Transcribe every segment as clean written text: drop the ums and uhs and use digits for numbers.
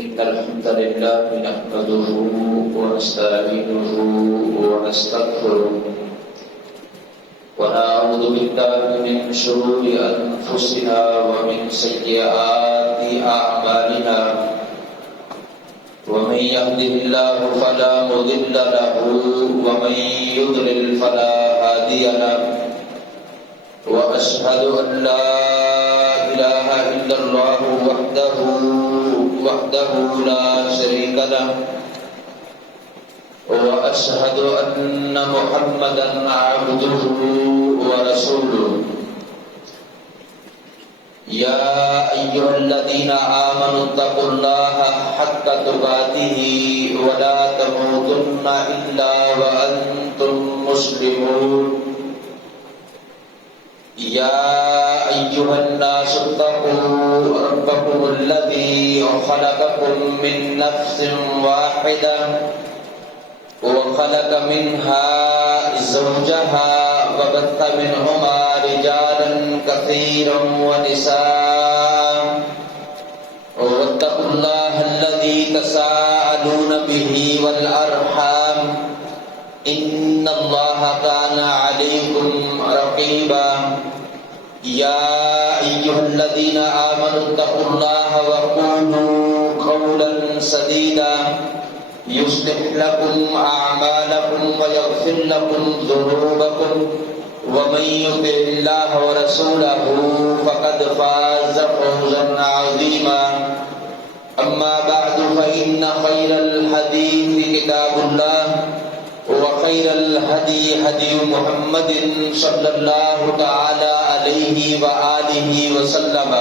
إن الحمد لله نحمده ونستعينه ونستغفره ونعوذ بالله من شرور أنفسنا ومن سيئات أعمالنا ومن يهده الله فلا مضل له ومن يضلل فلا هادي له وأشهد أن لا إله إلا الله وحده لا شريك له وأشهد أن محمدا عبده ورسوله يا أيها الذين آمنوا اتقوا الله حق تقاته ولا تموتن إلا وأنتم مسلمون يا أيها الناس اتقوا ربكم الذي خلقكم من نفس واحدة وخلق منها زوجها وبث منهما رجالا كثيرا ونساء واتقوا الله الذي تساءلون به والأرحام إن الله كان عليكم رقيبا يا أيها الذين آمنوا اتقوا الله وقولوا قولا سديدا يصلح لكم أعمالكم ويغفر لكم ذنوبكم ومن يطع الله ورسوله فقد فاز فوزا عظيما أما بعد فإن خير الحديث كتاب الله وخير الهدي هدي محمد صلى الله تعالى عليه وآله وسلم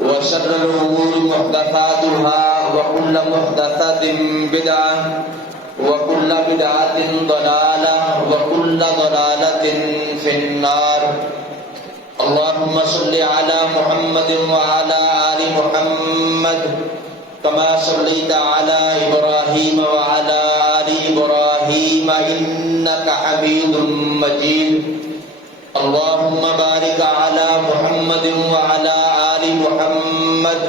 وشر الأمور محدثاتها وكل محدثة بدعة وكل بدعة ضلالة وكل ضلالة في النار اللهم صل على محمد وعلى آل محمد كما صليت على إبراهيم وعلى آل إبراهيم إنك حميد مجيد اللهم بارك على محمد وعلى آل محمد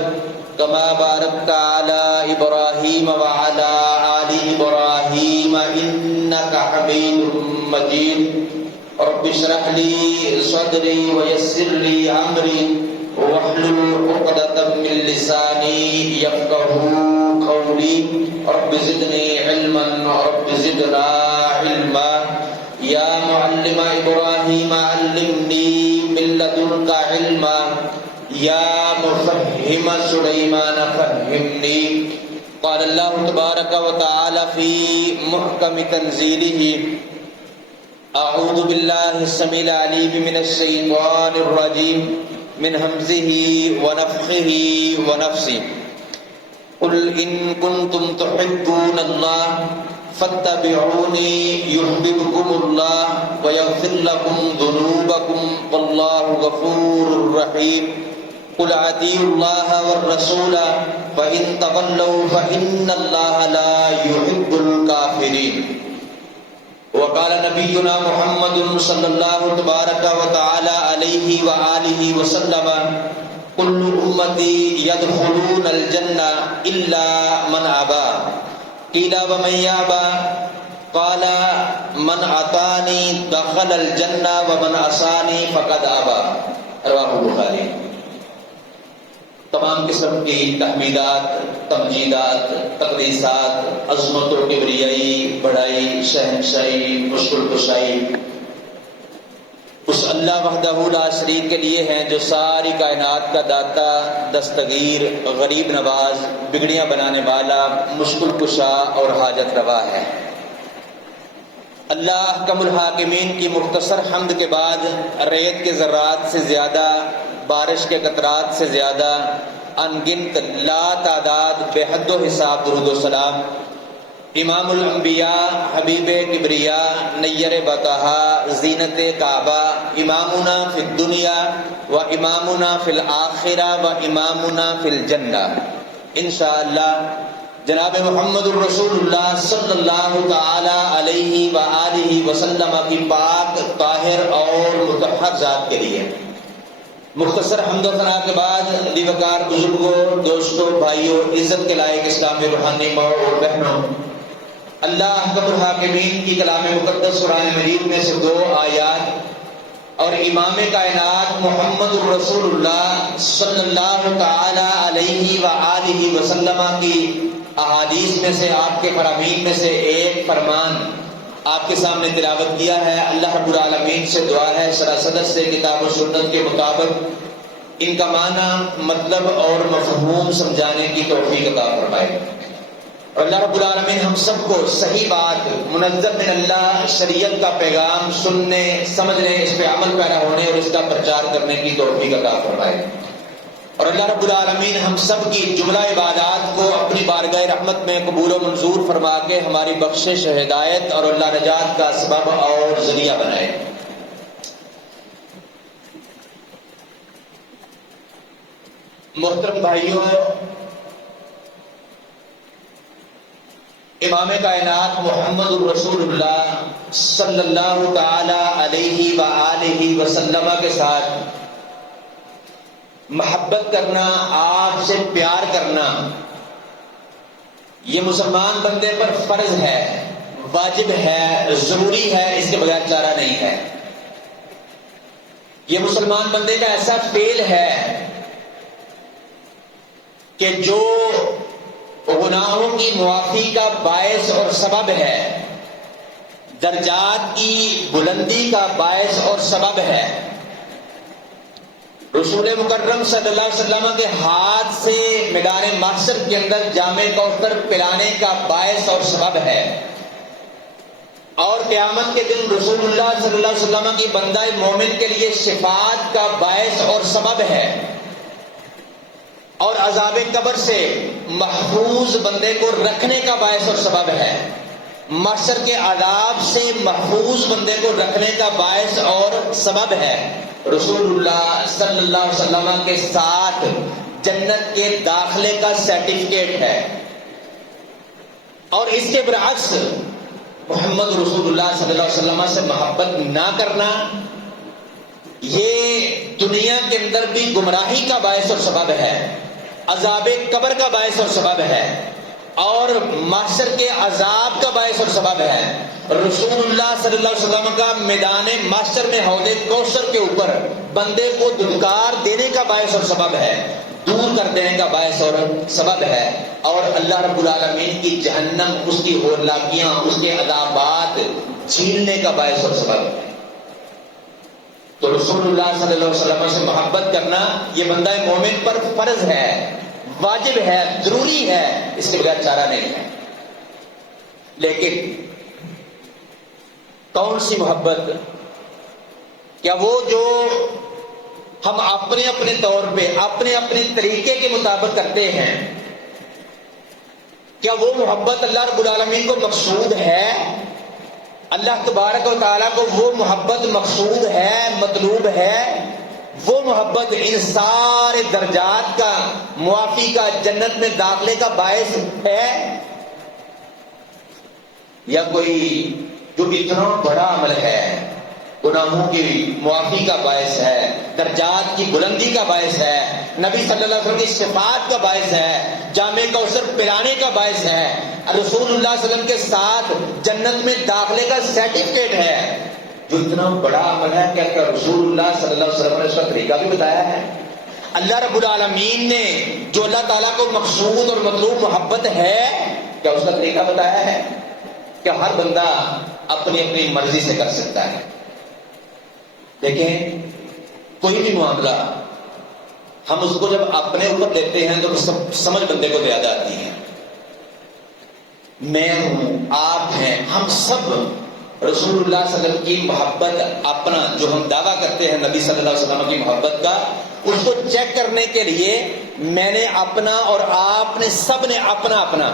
كما باركت على إبراهيم وعلى آل إبراهيم إنك حميد مجيد رب اشرح لي صدري ويسر لي أمري واحلل عقدة من لساني يفقهوا قولي رب زدني علما رب زدنا علما يا معلم إبراهيم علمني من لدنك علما يا مفهم سليمان فهمني قال الله تبارك وتعالى في محكم تنزيله أعوذ بالله السميع العليم من الشيطان الرجيم من همزه ونفخه ونفسه قل إن كنتم تحبون الله فاتبعوني يحببكم الله ويغفر لكم ذنوبكم والله غفور رحيم قل أطيعوا الله والرسول فإن تولوا فإن الله لا يحب الكافرين وقال نبينا محمد صلى الله تبارك وتعالى عليه وآله وسلم كل أمتي يدخلون الجنة إلا من أبى قيل ومن يأبى قال من أطاعني دخل الجنة ومن عصاني فقد أبى رواه البخاری تمام قسم کی تحمیدات تمجیدات تقدیسات عظمت و کبریائی بڑائی شہنشاہی مشکل کشائی اس اللہ وحدہ لا شریک کے لیے ہیں جو ساری کائنات کا داتا دستگیر غریب نواز بگڑیاں بنانے والا مشکل کشا اور حاجت روا ہے اللہ احکم الحاکمین کی مختصر حمد کے بعد ریت کے ذرات سے زیادہ بارش کے قطرات سے زیادہ انگنت لا تعداد بے حد و حساب درود و سلام امام الانبیاء حبیب کبریا نیر بقاہا زینت کعبہ امامنا فی الدنیا و امامنا فی الآخرہ و امامنا فی الجنہ انشاءاللہ جناب محمد الرسول اللہ صلی اللہ تعالی علیہ وآلہ وسلم کی پاک طاہر اور مطہر ذات کے لیے مختصر حمد و ثنا کے بعد علی وقار بزرگوں، دوستوں، بھائیوں، عزت کے لائق اسلامی روحانی ماں اور بہنوں، اللہ احکم الحاکمین کی کلام مقدس قرآن مجید میں سے 2 آیات اور امام کائنات محمد الرسول اللہ صلی اللہ تعالی علیہ وآلہ وسلم کی احادیث میں سے، آپ کے فرامین میں سے ایک فرمان آپ کے سامنے تلاوت کیا ہے۔ اللہ رب العالمین سے دعا ہے سراصدت سے کتاب و سنت کے مطابق ان کا معنی، مطلب اور مفہوم سمجھانے کی توفیق عطا فرمائے، اور اللہ رب العالمین ہم سب کو صحیح بات منزل من اللہ شریعت کا پیغام سننے، سمجھنے، اس پہ عمل پیرا ہونے اور اس کا پرچار کرنے کی توفیق عطا فرمائے، اور اللہ رب العالمین ہم سب کی جملہ عبادات کو اپنی بارگاہ رحمت میں قبول و منظور فرما کے ہماری بخشش، ہدایت اور اللہ نجات کا سبب اور ذریعہ بنائے۔ محترم بھائیوں، امام کائنات محمد الرسول اللہ صلی اللہ تعالی علیہ وآلہ وسلم کے ساتھ محبت کرنا، آپ سے پیار کرنا، یہ مسلمان بندے پر فرض ہے، واجب ہے، ضروری ہے، اس کے بغیر چارہ نہیں ہے۔ یہ مسلمان بندے کا ایسا فعل ہے کہ جو گناہوں کی معافی کا باعث اور سبب ہے، درجات کی بلندی کا باعث اور سبب ہے، رسول مکرم صلی اللہ علیہ وسلم کے ہاتھ سے میدان محشر کے اندر جام کوثر پلانے کا باعث اور سبب ہے، اور قیامت کے دن رسول اللہ صلی اللہ علیہ وسلم کی بندہ مومن کے لیے شفاعت کا باعث اور سبب ہے، اور عذاب قبر سے محفوظ بندے کو رکھنے کا باعث اور سبب ہے، محشر کے عذاب سے محفوظ بندے کو رکھنے کا باعث اور سبب ہے، رسول اللہ صلی اللہ علیہ وسلم کے ساتھ جنت کے داخلے کا سرٹیفکیٹ ہے، اور اس کے برعکس محمد رسول اللہ صلی اللہ علیہ وسلم سے محبت نہ کرنا یہ دنیا کے اندر بھی گمراہی کا باعث اور سبب ہے، عذاب قبر کا باعث اور سبب ہے، اور محشر کے عذاب کا باعث اور سبب ہے۔ رسول اللہ صلی اللہ علیہ وسلم کا میدان محشر میں حوض کوثر کے اوپر بندے کو دھتکار دینے کا باعث اور سبب ہے، دور کر دینے کا باعث اور سبب ہے، اور اللہ رب العالمین کی جہنم، اس کی ہولناکیاں، اس کے عذابات جھیلنے کا باعث اور سبب ہے۔ تو رسول اللہ صلی اللہ علیہ وسلم سے محبت کرنا یہ بندہ مومن پر فرض ہے، واجب ہے، ضروری ہے، اس کے بغیر چارہ نہیں ہے۔ لیکن کون سی محبت؟ کیا وہ جو ہم اپنے اپنے طور پہ اپنے اپنے طریقے کے مطابق کرتے ہیں، کیا وہ محبت اللہ رب العالمین کو مقصود ہے؟ اللہ تبارک و تعالیٰ کو وہ محبت مقصود ہے، مطلوب ہے؟ وہ محبت ان سارے درجات کا معافی کا، جنت میں داخلے کا باعث ہے، یا کوئی جو اتنا بڑا عمل ہے، گناہوں کی معافی کا باعث ہے، درجات کی بلندی کا باعث ہے، نبی صلی اللہ علیہ وسلم کی شفاعت کا باعث ہے، جام کوثر پلانے کا باعث ہے، رسول اللہ صلی اللہ علیہ وسلم کے ساتھ جنت میں داخلے کا سرٹیفکیٹ ہے، جو اتنا بڑا عمل ہے؟ کیا رسول اللہ صلی اللہ علیہ وسلم نے اس کا طریقہ بھی بتایا ہے؟ اللہ رب العالمین نے جو اللہ تعالیٰ کو مقصود اور مطلوب محبت ہے، کیا اس کا طریقہ بتایا ہے؟ کیا ہر بندہ اپنی اپنی مرضی سے کر سکتا ہے؟ دیکھیں، کوئی بھی معاملہ ہم اس کو جب اپنے اوپر لیتے ہیں تو سمجھ بندے کو زیادہ آتی ہے۔ میں ہوں، آپ ہیں، ہم سب رسول اللہ صلی اللہ علیہ وسلم کی محبت، اپنا جو ہم دعویٰ کرتے ہیں نبی صلی اللہ علیہ وسلم کی محبت کا، اس کو چیک کرنے کے لیے میں نے اپنا اور آپ نے سب نے اپنا اپنا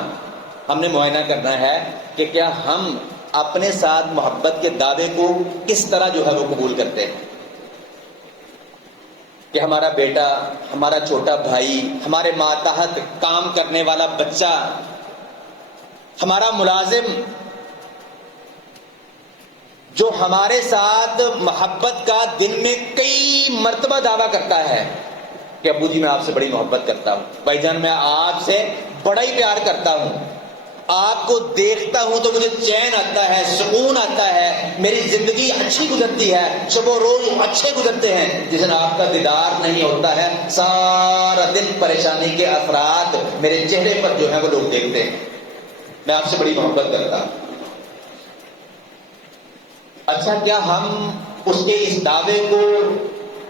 ہم نے معائنہ کرنا ہے کہ کیا ہم اپنے ساتھ محبت کے دعوے کو کس طرح جو ہے وہ قبول کرتے ہیں، کہ ہمارا بیٹا، ہمارا چھوٹا بھائی، ہمارے ماتحت کام کرنے والا بچہ، ہمارا ملازم، جو ہمارے ساتھ محبت کا دن میں کئی مرتبہ دعویٰ کرتا ہے کہ ابو جی میں آپ سے بڑی محبت کرتا ہوں، بھائی جان میں آپ سے بڑا ہی پیار کرتا ہوں، آپ کو دیکھتا ہوں تو مجھے چین آتا ہے، سکون آتا ہے، میری زندگی اچھی گزرتی ہے، شب و روز اچھے گزرتے ہیں۔ جس دن آپ کا دیدار نہیں ہوتا ہے سارا دن پریشانی کے اثرات میرے چہرے پر جو ہے وہ لوگ دیکھتے ہیں۔ میں آپ سے بڑی محبت کرتا ہوں۔ اچھا، کیا ہم اس کے اس دعوے کو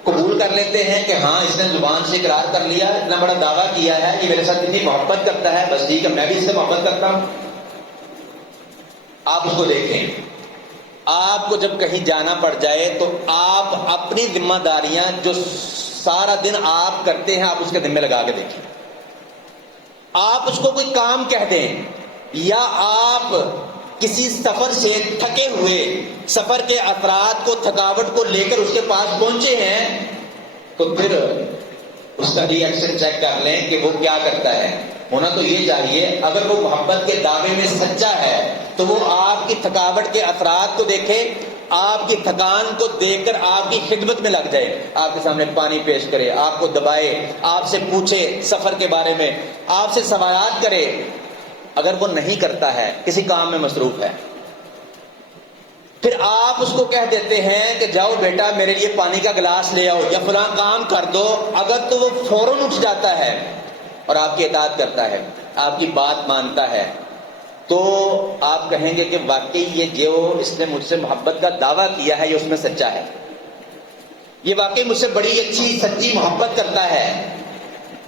قبول کر لیتے ہیں کہ ہاں اس نے زبان سے اقرار کر لیا، اتنا بڑا دعویٰ کیا ہے، یہ میرے ساتھ اتنی محبت کرتا ہے، بس ٹھیک ہے میں بھی اس سے محبت کرتا ہوں؟ آپ اس کو دیکھیں، آپ کو جب کہیں جانا پڑ جائے تو آپ اپنی ذمہ داریاں جو سارا دن آپ کرتے ہیں آپ اس کے ذمہ لگا کے دیکھیں۔ آپ اس کو کوئی کام کہہ دیں یا آپ کسی سفر سے تھکے ہوئے سفر کے اثرات کو، تھکاوٹ کو لے کر اس کے پاس پہنچے ہیں تو پھر اس کا ری ایکشن چیک کر لیں کہ وہ کیا کرتا ہے۔ ہونا تو یہ چاہیے اگر وہ محبت کے دعوے میں سچا ہے تو وہ آپ کی تھکاوٹ کے اثرات کو دیکھے، آپ کی تھکان کو دیکھ کر آپ کی خدمت میں لگ جائے، آپ کے سامنے پانی پیش کرے، آپ کو دبائے، آپ سے پوچھے سفر کے بارے میں، آپ سے سوالات کرے۔ اگر وہ نہیں کرتا ہے، کسی کام میں مصروف ہے، پھر آپ اس کو کہہ دیتے ہیں کہ جاؤ بیٹا میرے لیے پانی کا گلاس لے آؤ یا فلاں کام کر دو، اگر تو وہ فوراً اٹھ جاتا ہے اور آپ کی اطاعت کرتا ہے، آپ کی بات مانتا ہے، تو آپ کہیں گے کہ واقعی یہ جو اس نے مجھ سے محبت کا دعویٰ کیا ہے یہ اس میں سچا ہے، یہ واقعی مجھ سے بڑی اچھی سچی محبت کرتا ہے۔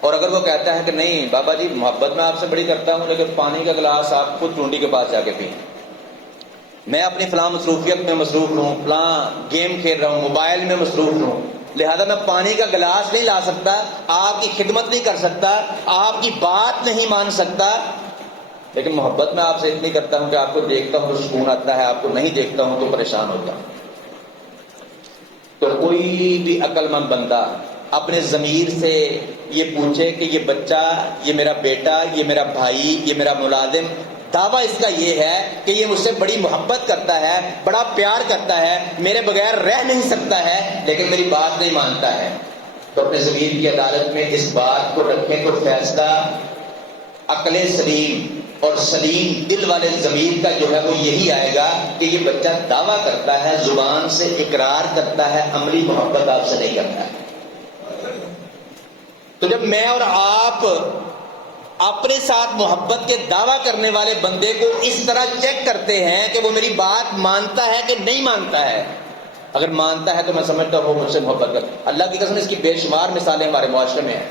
اور اگر وہ کہتا ہے کہ نہیں بابا جی محبت میں آپ سے بڑی کرتا ہوں لیکن پانی کا گلاس آپ خود چونڈی کے پاس جا کے پئیں، میں اپنی فلاں مصروفیت میں مصروف ہوں، فلاں گیم کھیل رہا ہوں، موبائل میں مصروف ہوں، لہذا میں پانی کا گلاس نہیں لا سکتا، آپ کی خدمت نہیں کر سکتا، آپ کی بات نہیں مان سکتا، لیکن محبت میں آپ سے اتنی کرتا ہوں کہ آپ کو دیکھتا ہوں تو سکون آتا ہے، آپ کو نہیں دیکھتا ہوں تو پریشان ہوتا ہوں۔ تو کوئی بھی عقل مند بندہ اپنے ضمیر سے یہ پوچھے کہ یہ بچہ، یہ میرا بیٹا، یہ میرا بھائی، یہ میرا ملازم، دعویٰ اس کا یہ ہے کہ یہ مجھ سے بڑی محبت کرتا ہے، بڑا پیار کرتا ہے، میرے بغیر رہ نہیں سکتا ہے، لیکن میری بات نہیں مانتا ہے، تو اپنے ضمیر کی عدالت میں اس بات کو رکھیں تو فیصلہ عقل سلیم اور سلیم دل والے ضمیر کا جو ہے وہ یہی آئے گا کہ یہ بچہ دعویٰ کرتا ہے، زبان سے اقرار کرتا ہے، عملی محبت آپ سے نہیں کرتا ہے۔ تو جب میں اور آپ اپنے ساتھ محبت کے دعویٰ کرنے والے بندے کو اس طرح چیک کرتے ہیں کہ وہ میری بات مانتا ہے کہ نہیں مانتا ہے، اگر مانتا ہے تو میں سمجھتا ہوں وہ مجھ سے محبت کرتا ہے۔ اللہ کی قسم اس کی بے شمار مثالیں ہمارے معاشرے میں ہیں۔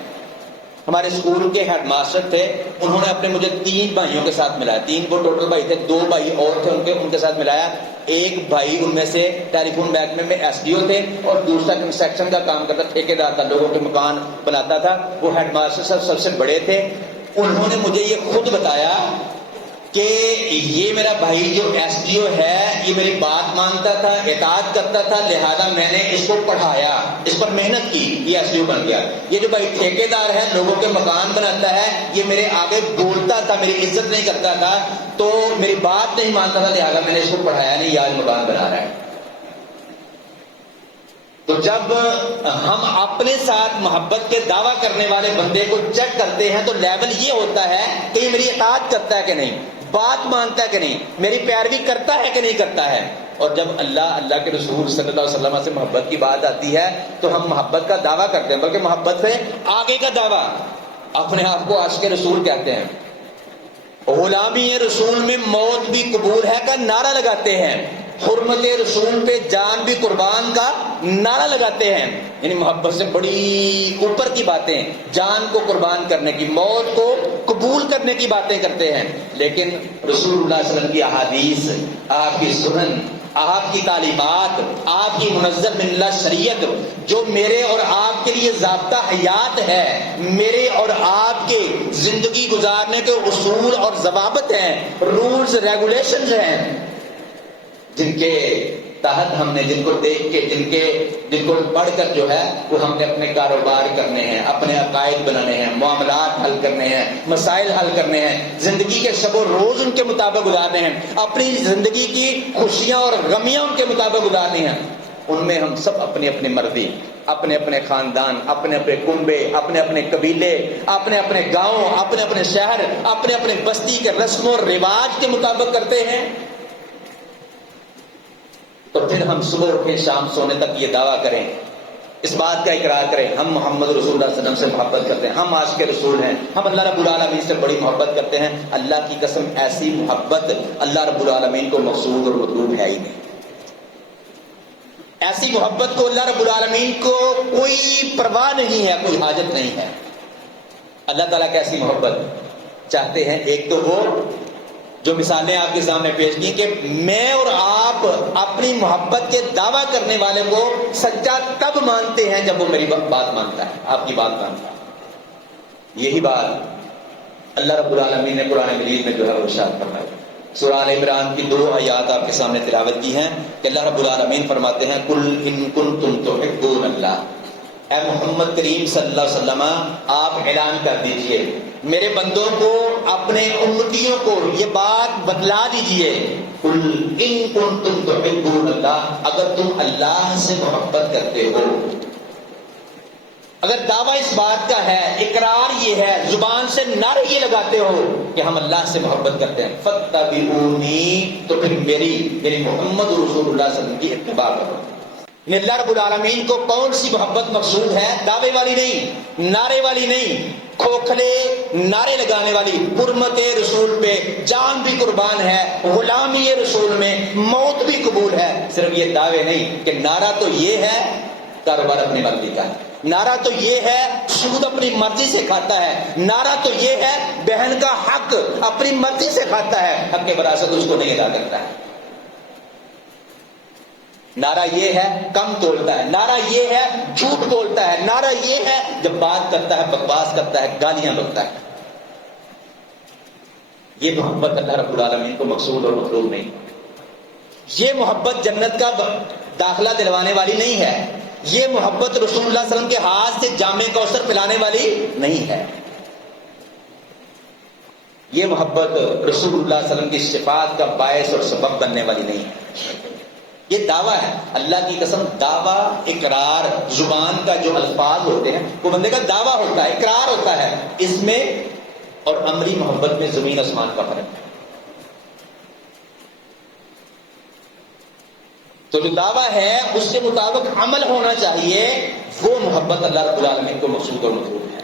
ہمارے اسکول کے ہیڈ ماسٹر تھے، انہوں نے مجھے 3 بھائیوں کے ساتھ ملایا، 3 وہ ٹوٹل بھائی تھے، 2 بھائی اور تھے ان کے ساتھ ملایا۔ ایک بھائی ان میں سے ٹیلی فون محکمے میں ایس ڈی او تھے اور دوسرا کنسٹرکشن کا کام کرتا، ٹھیکیدار تھا، لوگوں کے مکان بناتا تھا۔ وہ ہیڈ ماسٹر صاحب سب سے بڑے تھے، انہوں نے مجھے یہ خود بتایا کہ یہ میرا بھائی جو ایس ڈی او ہے یہ میری بات مانتا تھا، اطاعت کرتا تھا، لہذا میں نے اس کو پڑھایا، اس پر محنت کی، یہ ایس ڈی او بن گیا۔ یہ جو بھائی ٹھیکیدار ہے، لوگوں کے مکان بناتا ہے، یہ میرے آگے بولتا تھا، میری عزت نہیں کرتا تھا، تو میری بات نہیں مانتا تھا، لہذا میں نے اس کو پڑھایا نہیں، یہ آج مکان بنا رہا ہے۔ تو جب ہم اپنے ساتھ محبت کے دعویٰ کرنے والے بندے کو چیک کرتے ہیں تو لیول یہ ہوتا ہے کہ یہ میری اطاعت کرتا ہے کہ نہیں، بات مانتا ہے کہ نہیں، میری پیروی کرتا ہے کہ نہیں کرتا ہے۔ اور جب اللہ کے رسول صلی اللہ علیہ وسلم سے محبت کی بات آتی ہے تو ہم محبت کا دعویٰ کرتے ہیں، بلکہ محبت سے آگے کا دعویٰ، اپنے آپ کو عاشق رسول کہتے ہیں، غلامی رسول میں موت بھی قبول ہے کا نعرہ لگاتے ہیں، حرمت رسول پہ جان بھی قربان کا نعرہ لگاتے ہیں، یعنی محبت سے بڑی اوپر کی باتیں، جان کو قربان کرنے کی، موت کو قبول کرنے کی باتیں کرتے ہیں۔ لیکن رسول اللہ صلی اللہ علیہ وسلم کی احادیث، آپ کی سنن، آپ کی تعلیمات، آپ کی منظم من اللہ شریعت جو میرے اور آپ کے لیے ضابطہ حیات ہے، میرے اور آپ کے زندگی گزارنے کے اصول اور ضوابط ہیں، رولز ریگولیشنز ہیں، جن کے تحت ہم نے جن کو دیکھ کے جن کو پڑھ کر جو ہے وہ ہم نے اپنے کاروبار کرنے ہیں، اپنے عقائد بنانے ہیں، معاملات حل کرنے ہیں، مسائل حل کرنے ہیں، زندگی کے شب و روز ان کے مطابق گزارنے ہیں، اپنی زندگی کی خوشیاں اور غمیاں ان کے مطابق گزارنی ہیں، ان میں ہم سب اپنی اپنی مرضی، اپنے اپنے خاندان، اپنے اپنے کنبے، اپنے اپنے قبیلے، اپنے اپنے گاؤں، اپنے اپنے شہر، اپنے اپنے بستی کے رسم و رواج کے مطابق کرتے ہیں، تو پھر ہم صبح اٹھے شام سونے تک یہ دعویٰ کریں، اس بات کا اقرار کریں ہم محمد رسول اللہ صلی اللہ علیہ وسلم سے محبت کرتے ہیں، ہم عاشق رسول ہیں، ہم اللہ رب العالمین سے بڑی محبت کرتے ہیں، اللہ کی قسم ایسی محبت اللہ رب العالمین کو مقصود اور مطلوب ہے ہی نہیں۔ ایسی محبت کو اللہ رب العالمین کو کوئی پرواہ نہیں ہے، کوئی حاجت نہیں ہے۔ اللہ تعالیٰ کیسی محبت چاہتے ہیں؟ ایک تو وہ جو مثالیں آپ کے سامنے پیش کی کہ میں اور آپ اپنی محبت کے دعویٰ کرنے والے کو سچا تب مانتے ہیں جب وہ میری بات مانتا ہے، آپ کی بات مانتا ہے۔ یہی بات اللہ رب العالمین نے قرآن مجید میں جو ہے وہ ارشاد فرمایا۔ سورہ آل عمران کی 2 آیات آپ کے سامنے تلاوت کی ہیں کہ اللہ رب العالمین فرماتے ہیں قل ان کنتم تحبون اللہ، اے محمد کریم صلی اللہ علیہ وسلم آپ اعلان کر دیجئے میرے بندوں کو، اپنے امتیوں کو یہ بات بتلا دیجئے، قل ان کنتم تحبون اللہ، اگر تم اللہ سے محبت کرتے ہو، اگر دعویٰ اس بات کا ہے، اقرار یہ ہے، زبان سے نعرے یہ لگاتے ہو کہ ہم اللہ سے محبت کرتے ہیں، فاتبعونی، تو پھر میری محمد رسول اللہ صلی اللہ علیہ وسلم کی اتباع کرو۔ اللہ رب العالمین کو کون سی محبت مقصود ہے؟ دعوے والی نہیں، نعرے والی نہیں، کھوکھلے نعرے لگانے والی، حرمت رسول پہ جان بھی قربان ہے، غلامی رسول میں موت بھی قبول ہے، صرف یہ دعوے نہیں کہ نعرہ تو یہ ہے کاروبار اپنی مرضی کا ہے، نعرہ تو یہ ہے سود اپنی مرضی سے کھاتا ہے، نعرہ تو یہ ہے بہن کا حق اپنی مرضی سے کھاتا ہے، حق کے وراثت اس کو نہیں ادا کرتا ہے، نعرہ یہ ہے کم تولتا ہے، نعرہ یہ ہے جھوٹ بولتا ہے، نعرہ یہ ہے جب بات کرتا ہے بکواس کرتا ہے، گالیاں بکتا ہے۔ یہ محبت اللہ رب العالمین کو مقصود اور مطلوب نہیں، یہ محبت جنت کا داخلہ دلوانے والی نہیں ہے، یہ محبت رسول اللہ صلی اللہ علیہ وسلم کے ہاتھ سے جام کوثر پلانے والی نہیں ہے، یہ محبت رسول اللہ صلی اللہ علیہ وسلم کی شفاعت کا باعث اور سبب بننے والی نہیں ہے، یہ دعویٰ ہے۔ اللہ کی قسم دعویٰ، اقرار، زبان کا جو الفاظ ہوتے ہیں وہ بندے کا دعویٰ ہوتا ہے، اقرار ہوتا ہے، اس میں اور عملی محبت میں زمین آسمان کا فرق ہے۔ تو جو دعویٰ ہے اس کے مطابق عمل ہونا چاہیے، وہ محبت اللہ رب العالمین کو مقصود اور مطلوب ہے۔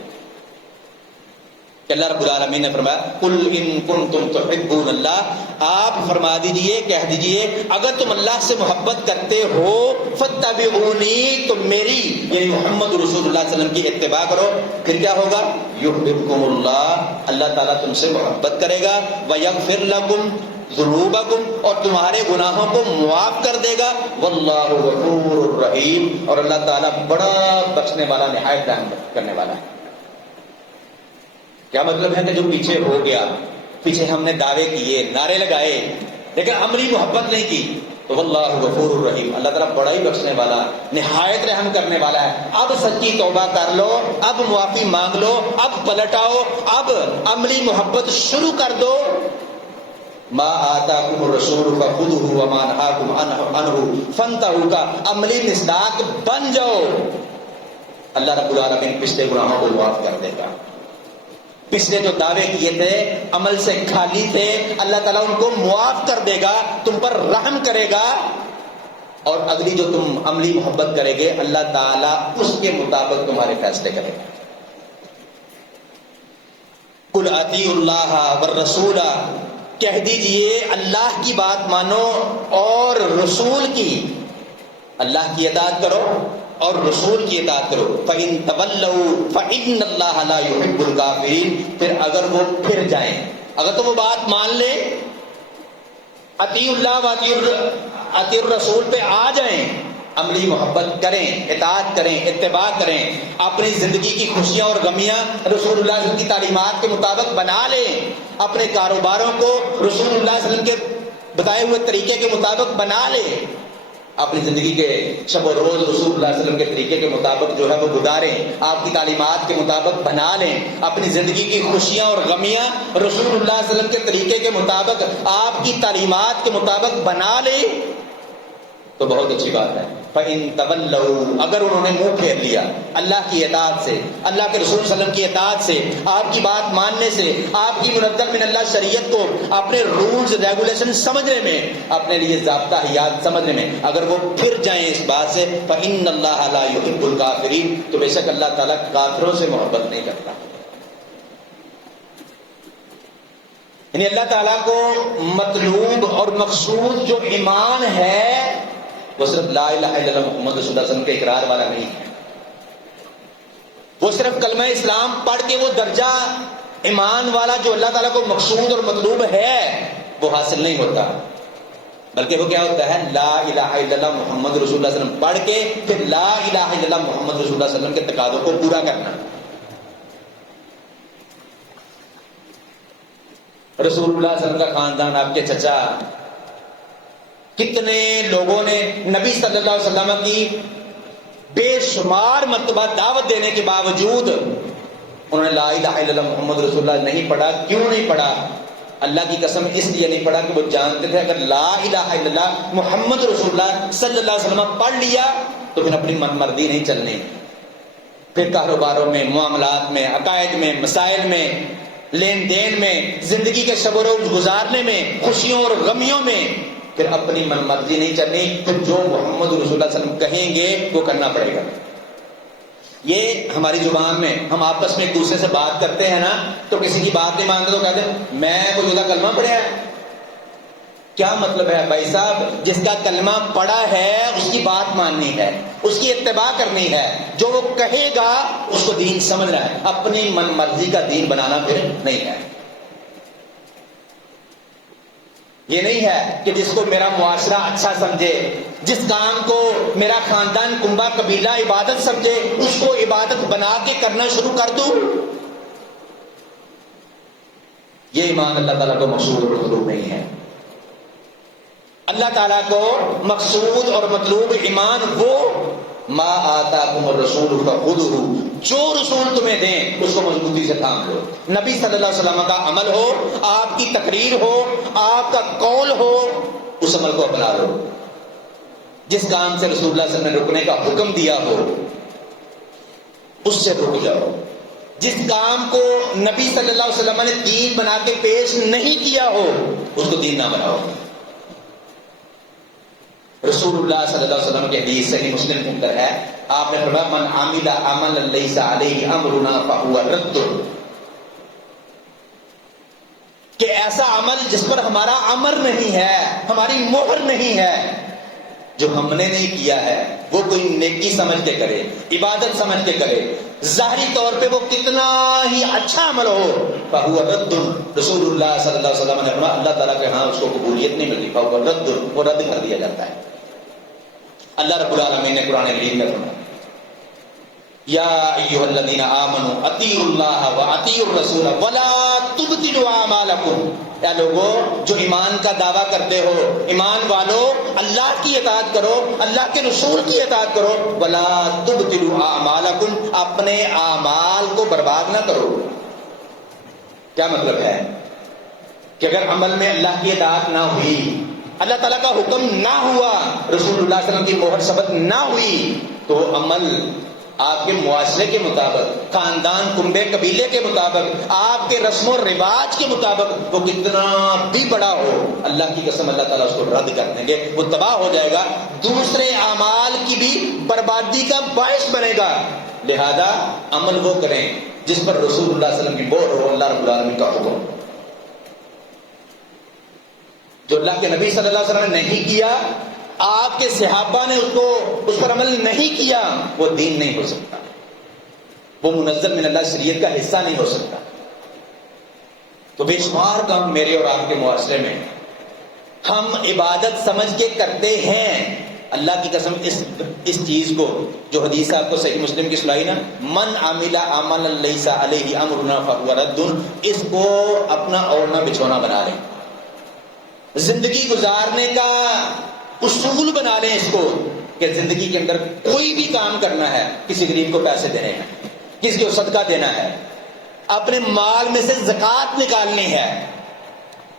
کہ اللہ رب العالمین نے فرمایا قل ان کنتم تحبون اللہ، آپ فرما دیجئے، کہہ دیجئے اگر تم اللہ سے محبت کرتے ہو فاتبعونی، تو میری یعنی محمد رسول اللہ صلی اللہ علیہ وسلم کی اتباع کرو، پھر کیا ہوگا؟ یحببکم اللہ، اللہ تعالیٰ تم سے محبت کرے گا، ویغفر لکم ذنوبکم، اور تمہارے گناہوں کو معاف کر دے گا، واللہ غفور رحیم، اور اللہ تعالیٰ بڑا بخشنے والا، نہایت رحم کرنے والا ہے۔ کیا مطلب ہے کہ جو پیچھے ہو گیا، پیچھے ہم نے دعوے کیے، نعرے لگائے، لیکن عملی محبت نہیں کی، تو واللہ غفور الرحیم، اللہ تعالیٰ بڑا ہی بخشنے والا، نہایت رحم کرنے والا ہے۔ اب سچی توبہ کر لو، اب معافی مانگ لو، اب پلٹ آؤ، اب عملی محبت شروع کر دو۔ ما آتاکم الرسول فخذوہ وما نہاکم عنہ فانتہوا کا عملی مصداق بن جاؤ، اللہ رب العالمین پچھلے گناہوں کو معاف کر دے گا۔ پچھلے جو دعوے کیے تھے، عمل سے خالی تھے، اللہ تعالیٰ ان کو معاف کر دے گا، تم پر رحم کرے گا، اور اگلی جو تم عملی محبت کرے گے اللہ تعالیٰ اس کے مطابق تمہارے فیصلے کرے گا۔ قل اطیعوا اللہ والرسول، کہہ دیجئے اللہ کی بات مانو اور رسول کی، اللہ کی اطاعت کرو اور رسول کی اطاعت کرو۔ فَإِن تَوَلَّوْا فَإِنَّ اللَّهَ لَا يُحِبُّ الْكَافِرِينَ، پھر اگر وہ پھر جائیں، اگر تو وہ بات مان لیں، اطیعوا اللہ و اطیعوا الرسول پہ آ جائیں، عملی محبت کریں، اطاعت کریں، اتباع کریں، اپنی زندگی کی خوشیاں اور غمیاں رسول اللہ صلی اللہ علیہ وسلم کی تعلیمات کے مطابق بنا لیں، اپنے کاروباروں کو رسول اللہ صلی اللہ علیہ وسلم کے بتائے ہوئے طریقے کے مطابق بنا لیں، اپنی زندگی کے شب و روز رسول اللہ علیہ وسلم کے طریقے کے مطابق جو ہے وہ گزاریں، آپ کی تعلیمات کے مطابق بنا لیں، اپنی زندگی کی خوشیاں اور غمیاں رسول اللہ علیہ وسلم کے طریقے کے مطابق، آپ کی تعلیمات کے مطابق بنا لیں تو بہت اچھی بات ہے۔ فَإِن تَوَلَّوْا، اگر انہوں نے منہ پھیر لیا اللہ کی اطاعت سے، اللہ کے رسول صلی اللہ علیہ وسلم کی اطاعت سے، آپ کی بات ماننے سے، آپ کی منزل من اللہ شریعت کو اپنے رولز ریگولیشن سمجھنے میں، اپنے لیے ضابطہ حیات سمجھنے میں اگر وہ پھر جائیں اس بات سے، فَإِنَّ اللَّهَ لَا يُحِبُّ الْكَافِرِينَ، تو بے شک اللہ تعالیٰ کافروں سے محبت نہیں کرتا۔ یعنی اللہ تعالیٰ کو مطلوب اور مقصود جو ایمان ہے وہ صرف لا الہ الا اللہ محمد رسول اللہ صلی اللہ علیہ وسلم کے اقرار والا نہیں ہے، وہ صرف کلمہ اسلام پڑھ کے وہ درجہ ایمان والا جو اللہ تعالیٰ کو مقصود اور مطلوب ہے وہ حاصل نہیں ہوتا، بلکہ وہ کیا ہوتا ہے؟ لا الہ الا اللہ محمد رسول اللہ صلی اللہ علیہ وسلم پڑھ کے پھر لا الہ الا اللہ محمد رسول اللہ صلی اللہ علیہ وسلم کے تقاضوں کو پورا کرنا۔ رسول اللہ صلی اللہ علیہ وسلم کا خاندان، آپ کے چچا، کتنے لوگوں نے نبی صلی اللہ علیہ وسلم کی بے شمار مرتبہ دعوت دینے کے باوجود انہوں نے لا الہ الا اللہ محمد رسول اللہ نہیں پڑھا۔ کیوں نہیں پڑھا؟ اللہ کی قسم اس لیے نہیں پڑھا کہ وہ جانتے تھے اگر لا الہ الا اللہ محمد رسول اللہ صلی اللہ علیہ وسلم پڑھ لیا تو پھر اپنی من مرضی نہیں چلنی، پھر کاروباروں میں، معاملات میں، عقائد میں، مسائل میں، لین دین میں، زندگی کے شب و روز گزارنے میں، خوشیوں اور غمیوں میں پھر اپنی من مرضی نہیں چلنی، پھر جو محمد رسول اللہ صلی اللہ علیہ وسلم کہیں گے وہ کرنا پڑے گا۔ یہ ہماری زبان میں ہم آپس میں ایک دوسرے سے بات کرتے ہیں نا، تو کسی کی بات نہیں مانتے تو کہتے ہیں میں کوئی جدا کلمہ پڑھا ہے۔ کیا مطلب ہے بھائی صاحب؟ جس کا کلمہ پڑھا ہے اس کی بات ماننی ہے، اس کی اتباع کرنی ہے، جو وہ کہے گا اس کو دین سمجھنا ہے، اپنی من مرضی کا دین بنانا پھر نہیں ہے۔ یہ نہیں ہے کہ جس کو میرا معاشرہ اچھا سمجھے، جس کام کو میرا خاندان کنبہ قبیلہ عبادت سمجھے اس کو عبادت بنا کے کرنا شروع کر دوں۔ یہ ایمان اللہ تعالیٰ کو مقصود اور مطلوب نہیں ہے۔ اللہ تعالیٰ کو مقصود اور مطلوب ایمان وہ ما آتاکم الرسول فخذوہ، جو رسول تمہیں دیں اس کو مضبوطی سے تھام لو۔ نبی صلی اللہ علیہ وسلم کا عمل ہو، آپ کی تقریر ہو، آپ کا قول ہو، اس عمل کو اپنا لو۔ جس کام سے رسول اللہ صلی اللہ علیہ وسلم نے رکنے کا حکم دیا ہو اس سے رک جاؤ، جس کام کو نبی صلی اللہ علیہ وسلم نے دین بنا کے پیش نہیں کیا ہو اس کو دین نہ بناؤ۔ رسول اللہ صلی اللہ علیہ وسلم کی حدیث صحیح مسلم کے اندر ہے، آپ نے فرمایا من عمل عملا لیس علیہ امرنا فہو رد، کہ ایسا عمل جس پر ہمارا امر نہیں ہے، ہماری مہر نہیں ہے، جو ہم نے نہیں کیا ہے، وہ کوئی نیکی سمجھ کے کرے، عبادت سمجھ کے کرے، ظاہری طور پہ وہ کتنا ہی اچھا عمل ہو، فہو رد، رسول اللہ صلی اللہ علیہ وسلم نے فرمایا اللہ تعالیٰ کے ہاں اس کو قبولیت نہیں ملتی، فہو رد، وہ رد کر دیا جاتا ہے۔ اللہ رب العالمین نے قرآن کریم میں فرمایا یا ایھا الذین آمنوا اطیعوا اللہ واطیعوا الرسول ولا تبطلوا اعمالکم، اے لوگو جو ایمان کا دعویٰ کرتے ہو، ایمان والو اللہ کی اطاعت کرو، اللہ کے رسول کی اطاعت کرو، ولا تبطلوا اعمالکم، اپنے اعمال کو برباد نہ کرو۔ کیا مطلب ہے کہ اگر عمل میں اللہ کی اطاعت نہ ہوئی، اللہ تعالیٰ کا حکم نہ ہوا، رسول اللہ صلی اللہ علیہ وسلم کی مہر ثبت نہ ہوئی، تو عمل آپ کے معاشرے کے مطابق، خاندان کنبے قبیلے کے مطابق، آپ کے رسم و رواج کے مطابق وہ کتنا بھی بڑا ہو، اللہ کی قسم اللہ تعالیٰ اس کو رد کر دیں گے، وہ تباہ ہو جائے گا، دوسرے اعمال کی بھی بربادی کا باعث بنے گا۔ لہذا عمل وہ کریں جس پر رسول اللہ صلی اللہ علیہ وسلم کی مہر ہو، اللہ رب العالمین کا حکم۔ جو اللہ کے نبی صلی اللہ علیہ وسلم نے نہیں کیا، آپ کے صحابہ نے اس پر عمل نہیں کیا، وہ دین نہیں ہو سکتا، وہ منزل من اللہ شریعت کا حصہ نہیں ہو سکتا۔ تو بے شمار کام میرے اور آپ کے معاشرے میں ہم عبادت سمجھ کے کرتے ہیں، اللہ کی قسم اس چیز کو جو حدیث آپ کو صحیح مسلم کی سنائی نا، من عمل عملا لیس علیہ امرنا فہو رد، اس کو اپنا اوڑھنا بچھونا بنا لیں۔ زندگی گزارنے کا اصول بنا لیں اس کو کہ زندگی کے اندر کوئی بھی کام کرنا ہے، کسی غریب کو پیسے دینے ہیں، کسی کو صدقہ دینا ہے، اپنے مال میں سے زکوٰۃ نکالنی ہے،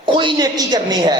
کوئی نیکی کرنی ہے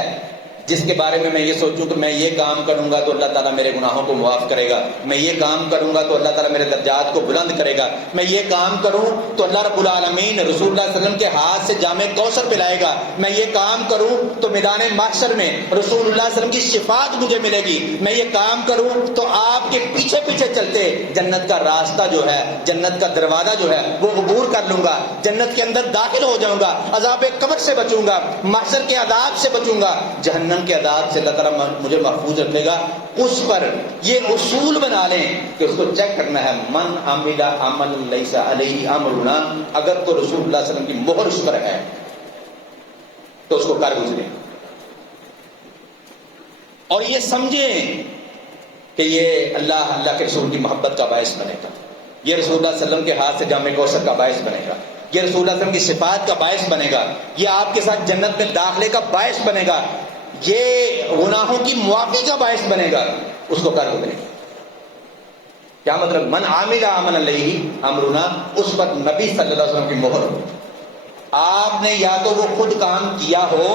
جس کے بارے میں یہ سوچوں کہ میں یہ کام کروں گا تو اللہ تعالیٰ میرے گناہوں کو معاف کرے گا، میں یہ کام کروں گا تو اللہ تعالیٰ میرے درجات کو بلند کرے گا، میں یہ کام کروں تو اللہ رب العالمین رسول اللہ صلی اللہ علیہ وسلم کے ہاتھ سے جام کوثر پلائے گا، میں یہ کام کروں تو میدان محشر میں رسول اللہ صلی اللہ علیہ وسلم کی شفاعت مجھے ملے گی، میں یہ کام کروں تو آپ کے پیچھے پیچھے چلتے جنت کا راستہ جو ہے، جنت کا دروازہ جو ہے وہ عبور کر لوں گا، جنت کے اندر داخل ہو جاؤں گا، عذاب قبر سے بچوں گا، محشر کے عذاب سے بچوں گا، جہنم کے عذاب سے اللہ تعالیٰ مجھے محفوظ رکھے گا۔ اس پر یہ اصول بنا لیں کہ اس کو چیک کرنا ہے، من عمل عمل لیس علیہ امرنا، اگر تو رسول اللہ صلی اللہ علیہ وسلم کی مہر اس پر ہے تو اس کو کر گزریں، اور یہ سمجھیں کہ یہ اللہ کے رسول کی محبت کا باعث بنے گا، یہ رسول اللہ صلی اللہ علیہ وسلم کے ہاتھ سے جام کوثر کا باعث بنے گا، یہ رسول اللہ صلی اللہ علیہ وسلم کی شفاعت کا باعث بنے گا، یہ آپ کے ساتھ جنت میں داخلے کا باعث بنے گا، یہ گناہوں کی معافی کا باعث بنے گا، اس کو کر گزریں۔ کیا مطلب؟ من عامل عمل علیہ امرنا، اس پر نبی صلی اللہ علیہ وسلم کی مہر ہو، آپ نے یا تو وہ خود کام کیا ہو